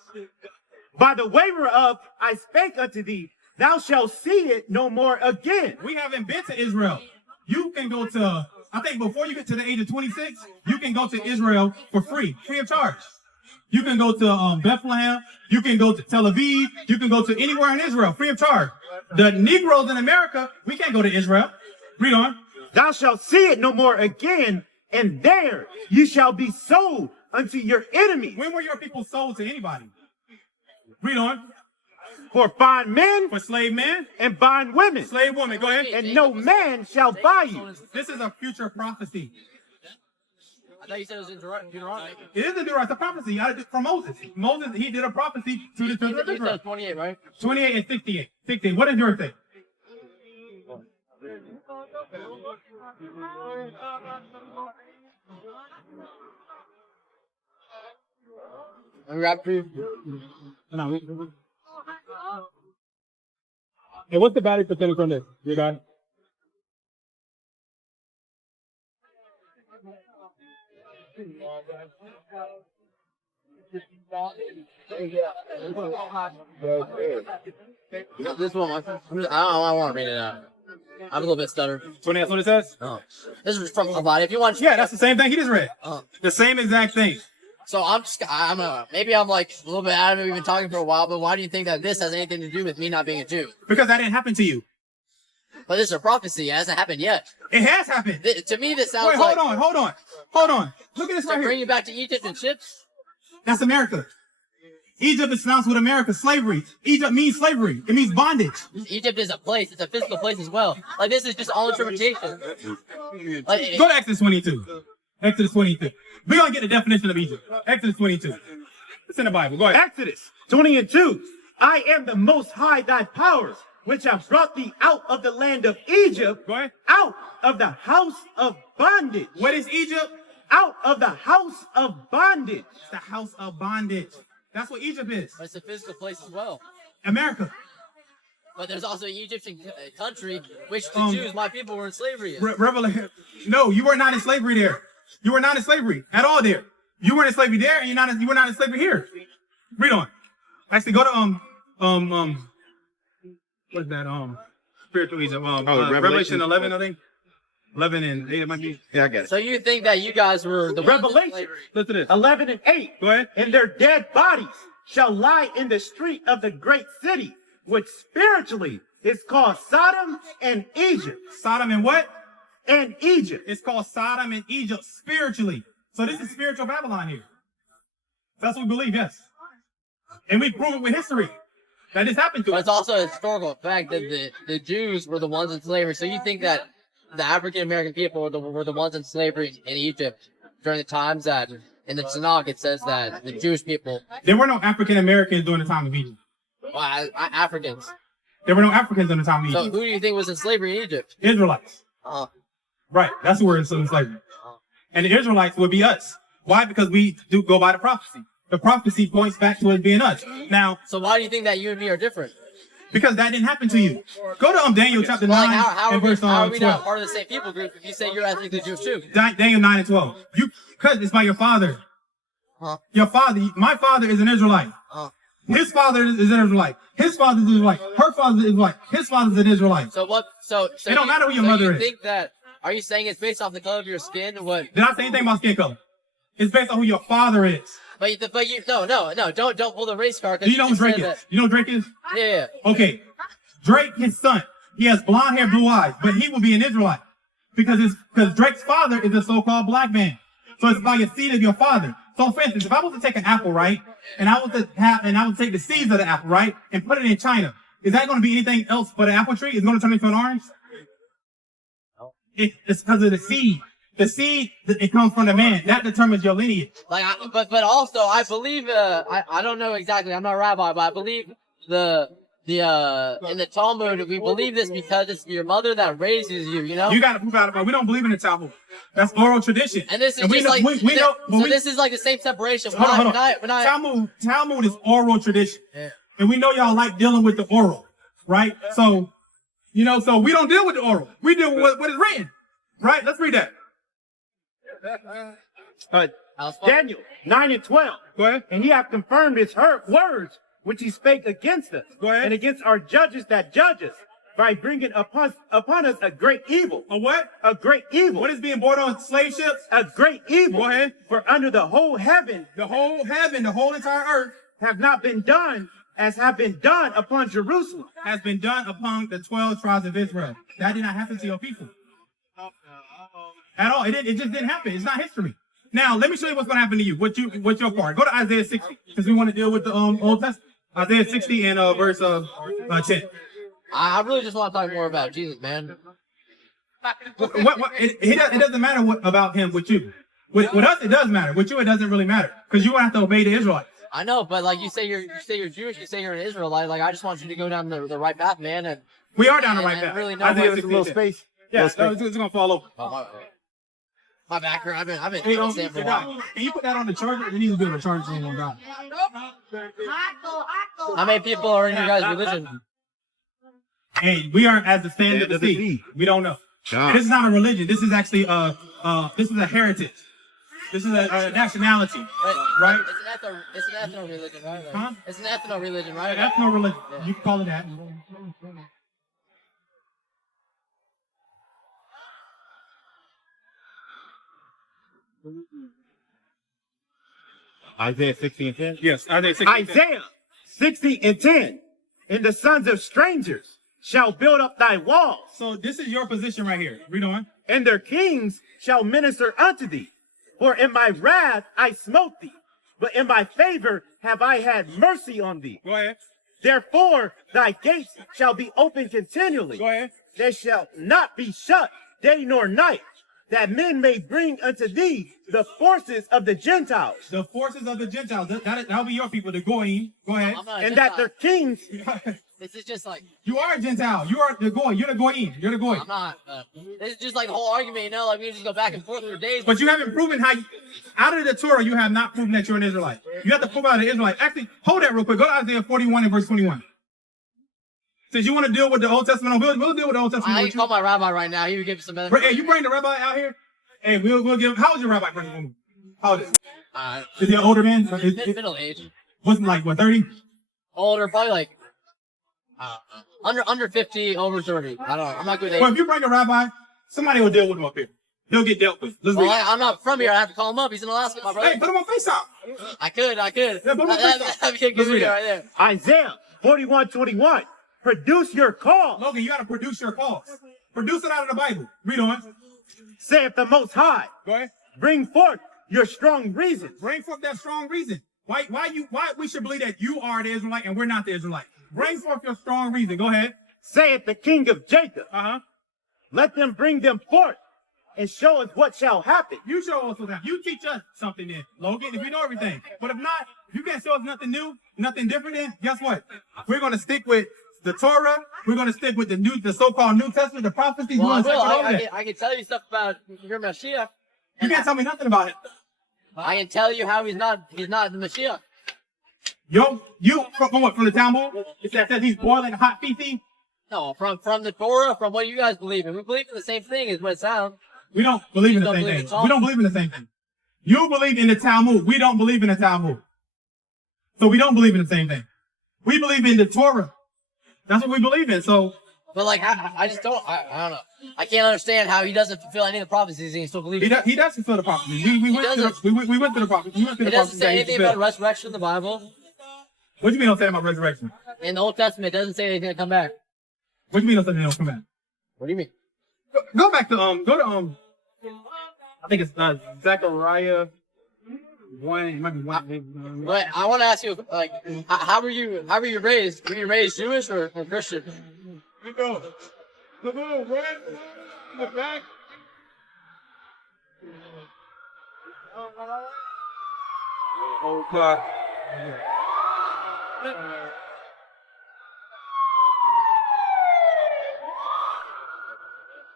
By the way whereof I spake unto thee, thou shalt see it no more again. We haven't been to Israel. You can go to, I think before you get to the age of 26, you can go to Israel for free of charge. You can go to Bethlehem. You can go to Tel Aviv. You can go to anywhere in Israel, free of charge. The Negroes in America, we can't go to Israel. Read on. Thou shalt see it no more again, and there you shall be sold unto your enemies. When were your people sold to anybody? Read on. For fine men, For slave men, and fine women, slave women. Go ahead. and no man shall buy you. This is a future prophecy. I thought you said it was in Deuteronomy. It is a Deuteronomy, it's a prophecy from Moses. Moses, he did a prophecy to the children of You Israel. said 28, right? 28 and 68. 68. What does yours say? Let me grab you. No. Hey, what's the battery percentage on this? You got it? This one, I don't want to read it out. I'm a little bit stuttered. 20, that's what it says? Oh. This is from somebody. If you want, Yeah, that's the same thing he just read. Oh. The same exact thing. So maybe I'm like a little bit out of it. We've been talking for a while, but why do you think that this has anything to do with me not being a Jew? Because that didn't happen to you. But this is a prophecy. It hasn't happened yet. It has happened. To me, this sounds Wait, like hold on. Look at this right bring here. you back to Egypt and ships. That's America. Egypt is synonymous with America, slavery. Egypt means slavery. It means bondage. Egypt is a place. It's a physical place as well. Like, this is just all interpretation. Like, Go to Exodus 22. Exodus 22. We're going to get the definition of Egypt. Exodus 22. It's in the Bible. Go ahead. Exodus 20:2. I am the Most High thy powers, which have brought thee out of the land of Egypt, Go ahead. out of the house of bondage. What is Egypt? Out of the house of bondage. It's the house of bondage. That's what Egypt is. but it's a physical place as well. America. But there's also an Egyptian country, which the Jews, my people, were in slavery in. Revelation. No, you were not in slavery there. You were not in slavery at all there. You were in slavery there, and you were not in slavery here. Read on. Actually, go to what is that? Spiritual Egypt. Revelation 11, I think. 11 and 8, it might be. Yeah, I got it. So you think that you guys were the Revelation. Listen to this. 11 and 8. Go ahead. And their dead bodies shall lie in the street of the great city, which spiritually is called Sodom and Egypt. Sodom and what? And Egypt. It's called Sodom and Egypt spiritually. So this is spiritual Babylon here. That's what we believe, yes. And we prove it with history that this happened to But us. it's also a historical fact that the Jews were the ones in slavery. So you think that the African American people were the ones in slavery in Egypt during the times that in the Tanakh it says that the Jewish people, There were no African Americans during the time of Egypt. well, Africans. There were no Africans during the time of So Egypt. who do you think was in slavery in Egypt? Israelites. Uh, Right. That's who were in slavery. And the Israelites would be us. Why? Because we do go by the prophecy. The prophecy points back to us being us. Now, so why do you think that you and me are different? because that didn't happen to you. Go to Daniel chapter 9 Well, like, how and verse are we 12. not part of the same people group if you say you're ethnically Jewish too? Daniel 9 and 12. Because it's by your father. Huh? Your father, my father is an Israelite. His father is an Israelite. His father is an Israelite. Her father is an Israelite. His father is an Israelite. So what? So It don't matter who your mother you is. think that? Are you saying it's based off the color of your skin? What? Did I say anything about skin color? It's based on who your father is. But you no, don't pull the race card. Do you know who just Drake said is? that- You know who Drake is? Yeah. Okay. Drake, his son, he has blonde hair, blue eyes, but he will be an Israelite because Drake's father is a so-called black man. So it's by your seed of your father. So for instance, if I was to take an apple, right, and I was to take the seeds of the apple, right, and put it in China, is that going to be anything else but an apple tree? It's going to turn into an orange? It's because of the seed. The seed, it comes from the man. That determines your lineage. Like, but also, I believe, I don't know exactly. I'm not a rabbi, but I believe in the Talmud, we believe this because it's your mother that raises you. You know. You got to prove out about it. We don't believe in the Talmud. That's oral tradition. And this is we just know, like we know. this is like the same separation. Hold on. Talmud is oral tradition. Yeah. And we know y'all like dealing with the oral, right? So, so we don't deal with the oral. We deal with what is written, right? Let's read that. Daniel 9 and 12. Go ahead. And he hath confirmed his words which he spake against us. Go ahead. And against our judges that judge us, by bringing upon us a great evil. A what? A great evil. What is being brought on slave ships? A great evil. Go ahead. For under the whole heaven, The whole entire earth have not been done as have been done upon Jerusalem. has been done upon the 12 tribes of Israel. That did not happen to your people. At all. It just didn't happen. It's not history. Now, let me show you what's going to happen to you. What's your part? Go to Isaiah 60, because we want to deal with the Old Testament. Isaiah 60 and verse 10. I really just want to talk more about Jesus, man. It doesn't matter about him with you. With us, it does matter. With you, it doesn't really matter, because you won't have to obey the Israelites. I know, but like you say you're Jewish, you say you're an Israelite. Like I just want you to go down the right path, man. And We are down the right and path. really know Isaiah what- 60 Little and 10. space. Yeah, it's going to fall over. Oh, my background. I've been Hey, saying for a while. can you put that on the charger? You need to be able to charge thing on God. How many people are in your guys' religion? Hey, we are as the stand of the sea. We don't know. And this is not a religion. This is actually this is a heritage. This is a nationality, right? It's an ethno religion, right? Like, Huh? It's an ethno religion, right? Ethno religion. You can call it that. Isaiah 60 and 10. Yes, Isaiah 60. Isaiah 60 and 10. And the sons of strangers shall build up thy walls, So this is your position right here. Read on. and their kings shall minister unto thee. For in my wrath I smote thee, but in my favor have I had mercy on thee. Go ahead. Therefore thy gates shall be open continually. Go ahead. They shall not be shut day nor night, that men may bring unto thee the forces of the Gentiles, The forces of the Gentiles. That'll be your people, the Goyim. Go ahead. I'm not a and that their Gentile. kings This is just like You are a Gentile. You are the Goyim. You're the Goyim. You're the Goyim. I'm not. This is just like the whole argument, you know. Like we just go back and forth for days. But you haven't proven out of the Torah, you have not proven that you're an Israelite. You have to prove out an Israelite. Actually, hold that real quick. Go to Isaiah 41 and verse 21. Since you want to deal with the Old Testament, we'll deal with the Old Testament. I with can you. call my rabbi right now. He would give some. Hey, you bring the rabbi out here. Hey, we'll give. How old is your rabbi? How old is? Is he an older man? Middle age. Wasn't like what 30? Older, probably like under 50, over 30. I don't know. I'm not good at Well, age. if you bring a rabbi, somebody will deal with him up here. He'll get dealt with. Let's Well, read. I'm not from here. I have to call him up. He's in Alaska, my brother. Hey, put him on FaceTime. I could. Yeah, put him on FaceTime. That'd be a good Let's read video it. right there. Isaiah 41:21. Produce your cause, Logan, you got to produce your cause. Produce it out of the Bible. Read on. saith the Most High. Go ahead. Bring forth your strong reasons. Bring forth that strong reason. Why we should believe that you are the Israelite and we're not the Israelite. Bring forth your strong reason. Go ahead. Saith the King of Jacob. Uh-huh. Let them bring them forth and show us what shall happen. You show us what's happening. You teach us something then, Logan, if you know everything. But if not, if you can't show us nothing new, nothing different then, guess what? We're going to stick with the Torah. We're going to stick with the so-called New Testament, the prophecies. Well, I We're gonna will. stick with all that. I can tell you stuff about your Mashiach. You can't tell me nothing about it. I can tell you how he's not the Mashiach. Yo, you from what? From the Talmud? It says he's boiling hot feces. No, from the Torah, from what you guys believe in. We believe in the same thing, is what it sounds. We don't believe in the don't same believe thing. in Talmud? We don't believe in the same thing. You believe in the Talmud. We don't believe in the Talmud. So we don't believe in the same thing. We believe in the Torah. That's what we believe in. So But like, I just don't. I don't know. I can't understand how he doesn't fulfill any of the prophecies and he still believes. he does fulfill the prophecy. We went to the prophecy. We went to the It doesn't prophecy. say anything about resurrection in the Bible. What do you mean don't say about resurrection? In the Old Testament, it doesn't say he's gonna come back. What do you mean don't say don't come back? What do you mean? Go back to I think it's Zechariah 1. It might be 1. But I want to ask you, like, how were you raised? Were you raised Jewish or Christian? Go. The little red in the back. Whole clock.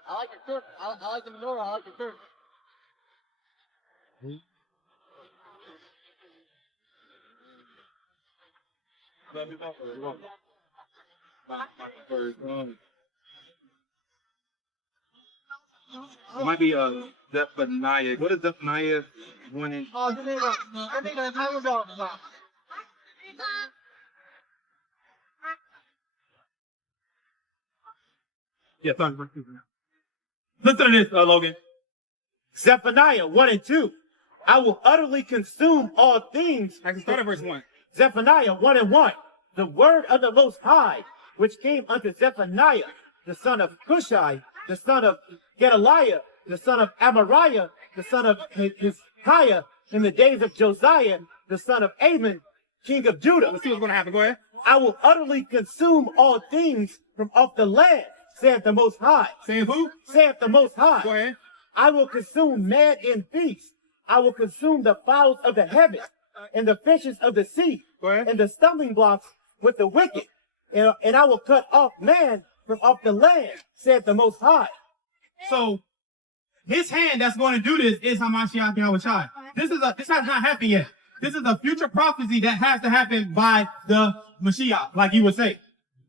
I like your church. I like the menorah. I like your church. It might be Zephaniah. What is Zephaniah 1 and Yeah, sorry. Listen to this, Logan. Zephaniah 1 and 2. I will utterly consume all things. Actually, start at verse 1. Zephaniah 1 and 1. The word of the Most High, which came unto Zephaniah, the son of Cushai, the son of Gedaliah, the son of Amariah, the son of Hezekiah, in the days of Josiah, the son of Amon, king of Judah. Let's see what's going to happen. Go ahead. I will utterly consume all things from off the land, saith the Most High. Saying who? Saith the Most High. Go ahead. I will consume man and beast. I will consume the fowls of the heaven and the fishes of the sea Go ahead. and the stumbling blocks with the wicked. And I will cut off man from off the land, said the Most High. So, his hand that's going to do this is Hamashiach YAHAWASHI. This has not happened yet. This is a future prophecy that has to happen by the Mashiach, like you would say.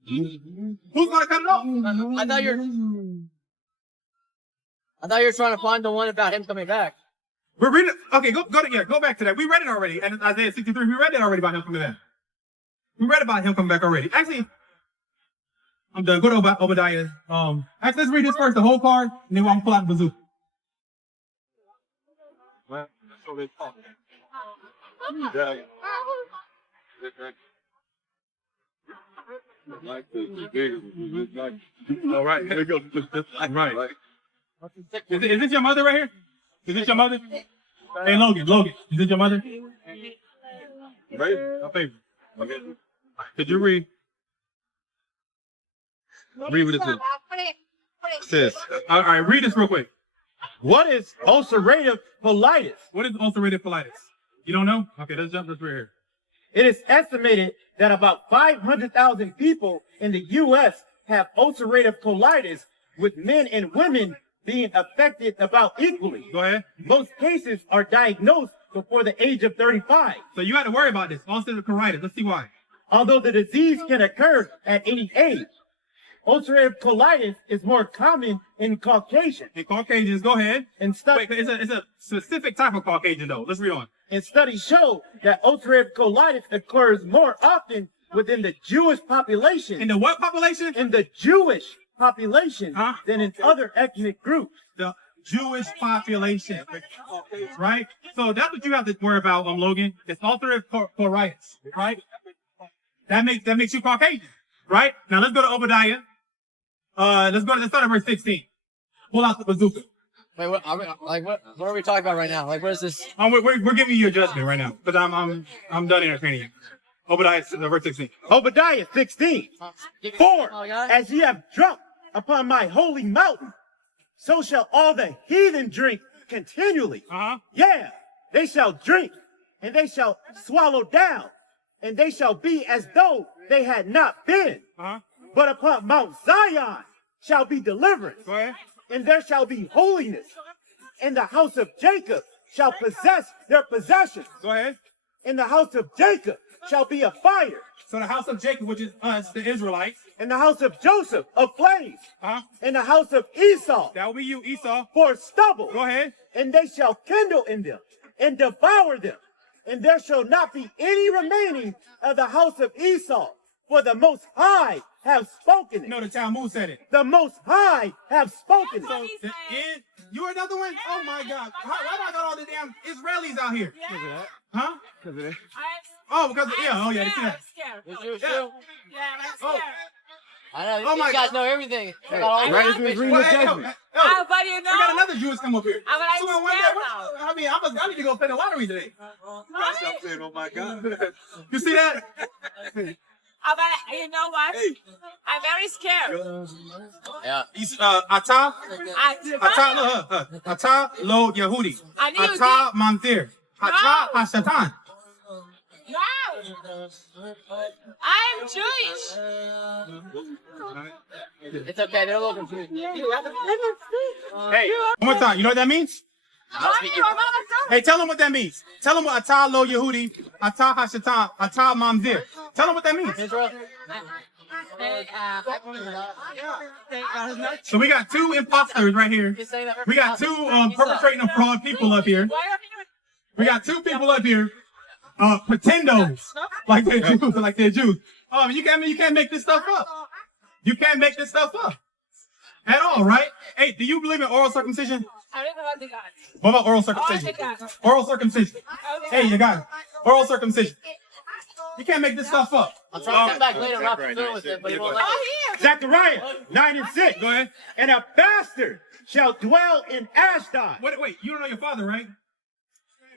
Who's going to cut it off? I thought you were trying to find the one about him coming back. We're reading. Okay, go back to that. We read it already. And Isaiah 63, we read it already about him coming back. We read about him coming back already. Actually, I'm done. Go to Obadiah. Actually, let's read this first, the whole card, and then I'm gonna pull out the bazooka. all right, here we go. Right. Is this your mother right here? Is this your mother? Hey, Logan, is this your mother? Right? My favorite. Okay. Could you read? Read what it says. Says, All right, read this real quick. What is ulcerative colitis? What is ulcerative colitis? You don't know? Okay, let's jump this right here. It is estimated that about 500,000 people in the U.S. have ulcerative colitis, with men and women being affected about equally. Go ahead. Most cases are diagnosed before the age of 35. So you had to worry about this. Ulcerative colitis. Let's see why. Although the disease can occur at any age, ulcerative colitis is more common in Caucasian. And Caucasians, go ahead. And Wait, it's a specific type of Caucasian though. Let's read on. And studies show that ulcerative colitis occurs more often within the Jewish population. In the what population? In the Jewish population than in other ethnic groups. The Jewish population, right? So that's what you have to worry about, Logan. It's ulcerative colitis, right? That makes you Caucasian, right? Now let's go to Obadiah. Let's start at verse 16. Pull out the bazooka. Wait, what are we talking about right now? Like, what is this? We're giving you your judgment right now, because I'm done entertaining you. Obadiah, verse 16. Obadiah 16. For as ye have drunk upon my holy mountain, so shall all the heathen drink continually. Yeah, they shall drink, and they shall swallow down, and they shall be as though they had not been. But upon Mount Zion shall be deliverance. Go ahead. And there shall be holiness. And the house of Jacob shall possess their possessions. Go ahead. In the house of Jacob shall be a fire. So the house of Jacob, which is us, the Israelites. And the house of Joseph, a flames. And the house of Esau. That will be you, Esau. For stubble. Go ahead. And they shall kindle in them and devour them. And there shall not be any remaining of the house of Esau. For the Most High have spoken it. No, the Talmud said it. The Most High have spoken it. So, you another one? Oh my God. Why do I got all the damn Israelis out here? Yeah. Huh? Because of that. Oh, because of, yeah. Oh, yeah. I'm Yeah. scared. Is yours Yeah. too? Yeah, I'm Oh. scared. I know. Oh These my guys God. know everything. Hey, About all right the into the information. green Well, judgment. Oh, but you know. We got another Jewish come up here. I'm like, So I wonder, I mean, I need to go play the lottery today. Right? saying, oh my God. You see that? But you know what? Hey. I'm very scared. Yeah. Ata I Ata lo Yehudi. I knew Ata Mamtir. Ata No. Hashatan. No. I'm Jewish. It's okay. They're a little confused. Hey, one more time. You know what that means? Mommy, your mama told me. Hey, tell them what that means. Tell them what Ata lo Yehudi, Ata Hashatan, Ata Mamtir. Tell them what that means. Israel. So we got two imposters right here. He's saying that We got two perpetrating a fraud people up here. We got two people up here, pretendos, like they're Jews, you can't make this stuff up. You can't make this stuff up at all, right? Hey, do you believe in oral circumcision? I don't know what they got. What about oral Oh, circumcision? they got. Oral circumcision. Hey, you got it. Oral circumcision. You can't make this stuff up. I'll try to come back later and not fulfill with it, but he won't let me. Oh, here. Zechariah 9 and 6. Go ahead. And a bastard shall dwell in Ashdod. Wait, you don't know your father, right?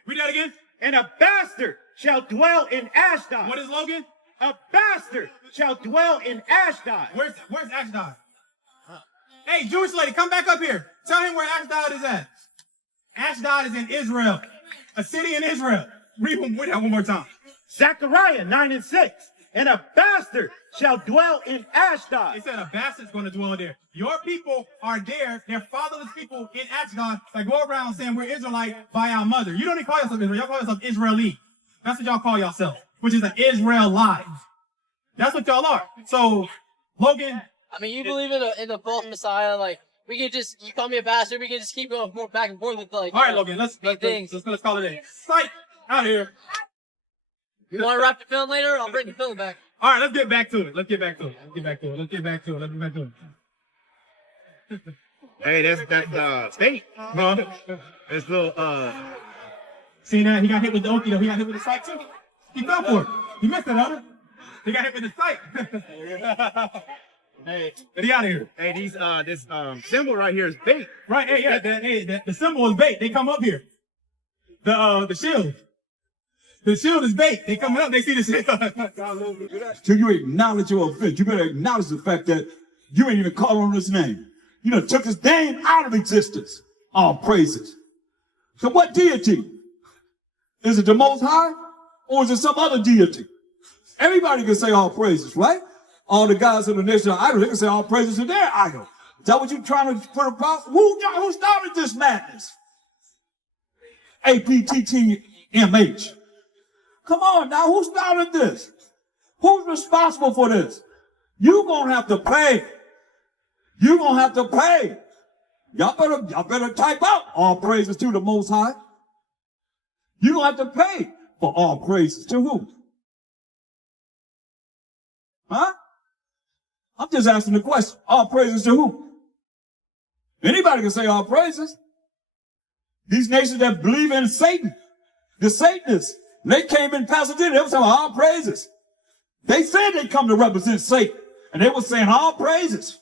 Read that again. And a bastard shall dwell in Ashdod. What is Logan? A bastard shall dwell in Ashdod. Where's Ashdod? Hey, Jewish lady, come back up here. Tell him where Ashdod is at. Ashdod is in Israel, a city in Israel. Read that one more time. Zechariah 9 and 6. And a bastard shall dwell in Ashdod. They said a bastard's going to dwell there. Your people are there. They're fatherless people in Ashdod that go around saying we're Israelite by our mother. You don't even call yourself Israel. Y'all call yourself Israeli. That's what y'all call yourself, which is an Israelite. That's what y'all are. So, Logan. I mean, you believe in the false Messiah, like, we can just, you call me a bastard, we can just keep going more back and forth with, like, All right, Logan, let's call it a sight out here. You want to wrap the film later? I'll bring the film back. All right, let's get back to it. Let's get back to it. Hey, that's bait. This little See that? He got hit with the okie though. He got hit with the sight too. He fell for it. He missed it, huh? He got hit with the sight. Hey, Get out of here. hey, this symbol right here is bait. Right, the symbol is bait. They come up here. The shield. The shield is bait. They coming up, they see the shield. Till you acknowledge your offense, you better acknowledge the fact that you ain't even called on his name. You know, took his name out of existence. All praises. So what deity? Is it the Most High? Or is it some other deity? Everybody can say all praises, right? All the guys in the national idol, they can say all praises to their idol. Is that what you're trying to put about? Who started this madness? APTTMH. Come on now, who started this? Who's responsible for this? You're going to have to pay You're going to have to pay. Y'all better type out all praises to the Most High. You're going to have to pay for all praises to who? Huh? I'm just asking the question. All praises to who? Anybody can say all praises. These nations that believe in Satan, the Satanists, they came in Pasadena, they were saying all praises. They said they come to represent Satan, and they were saying all praises.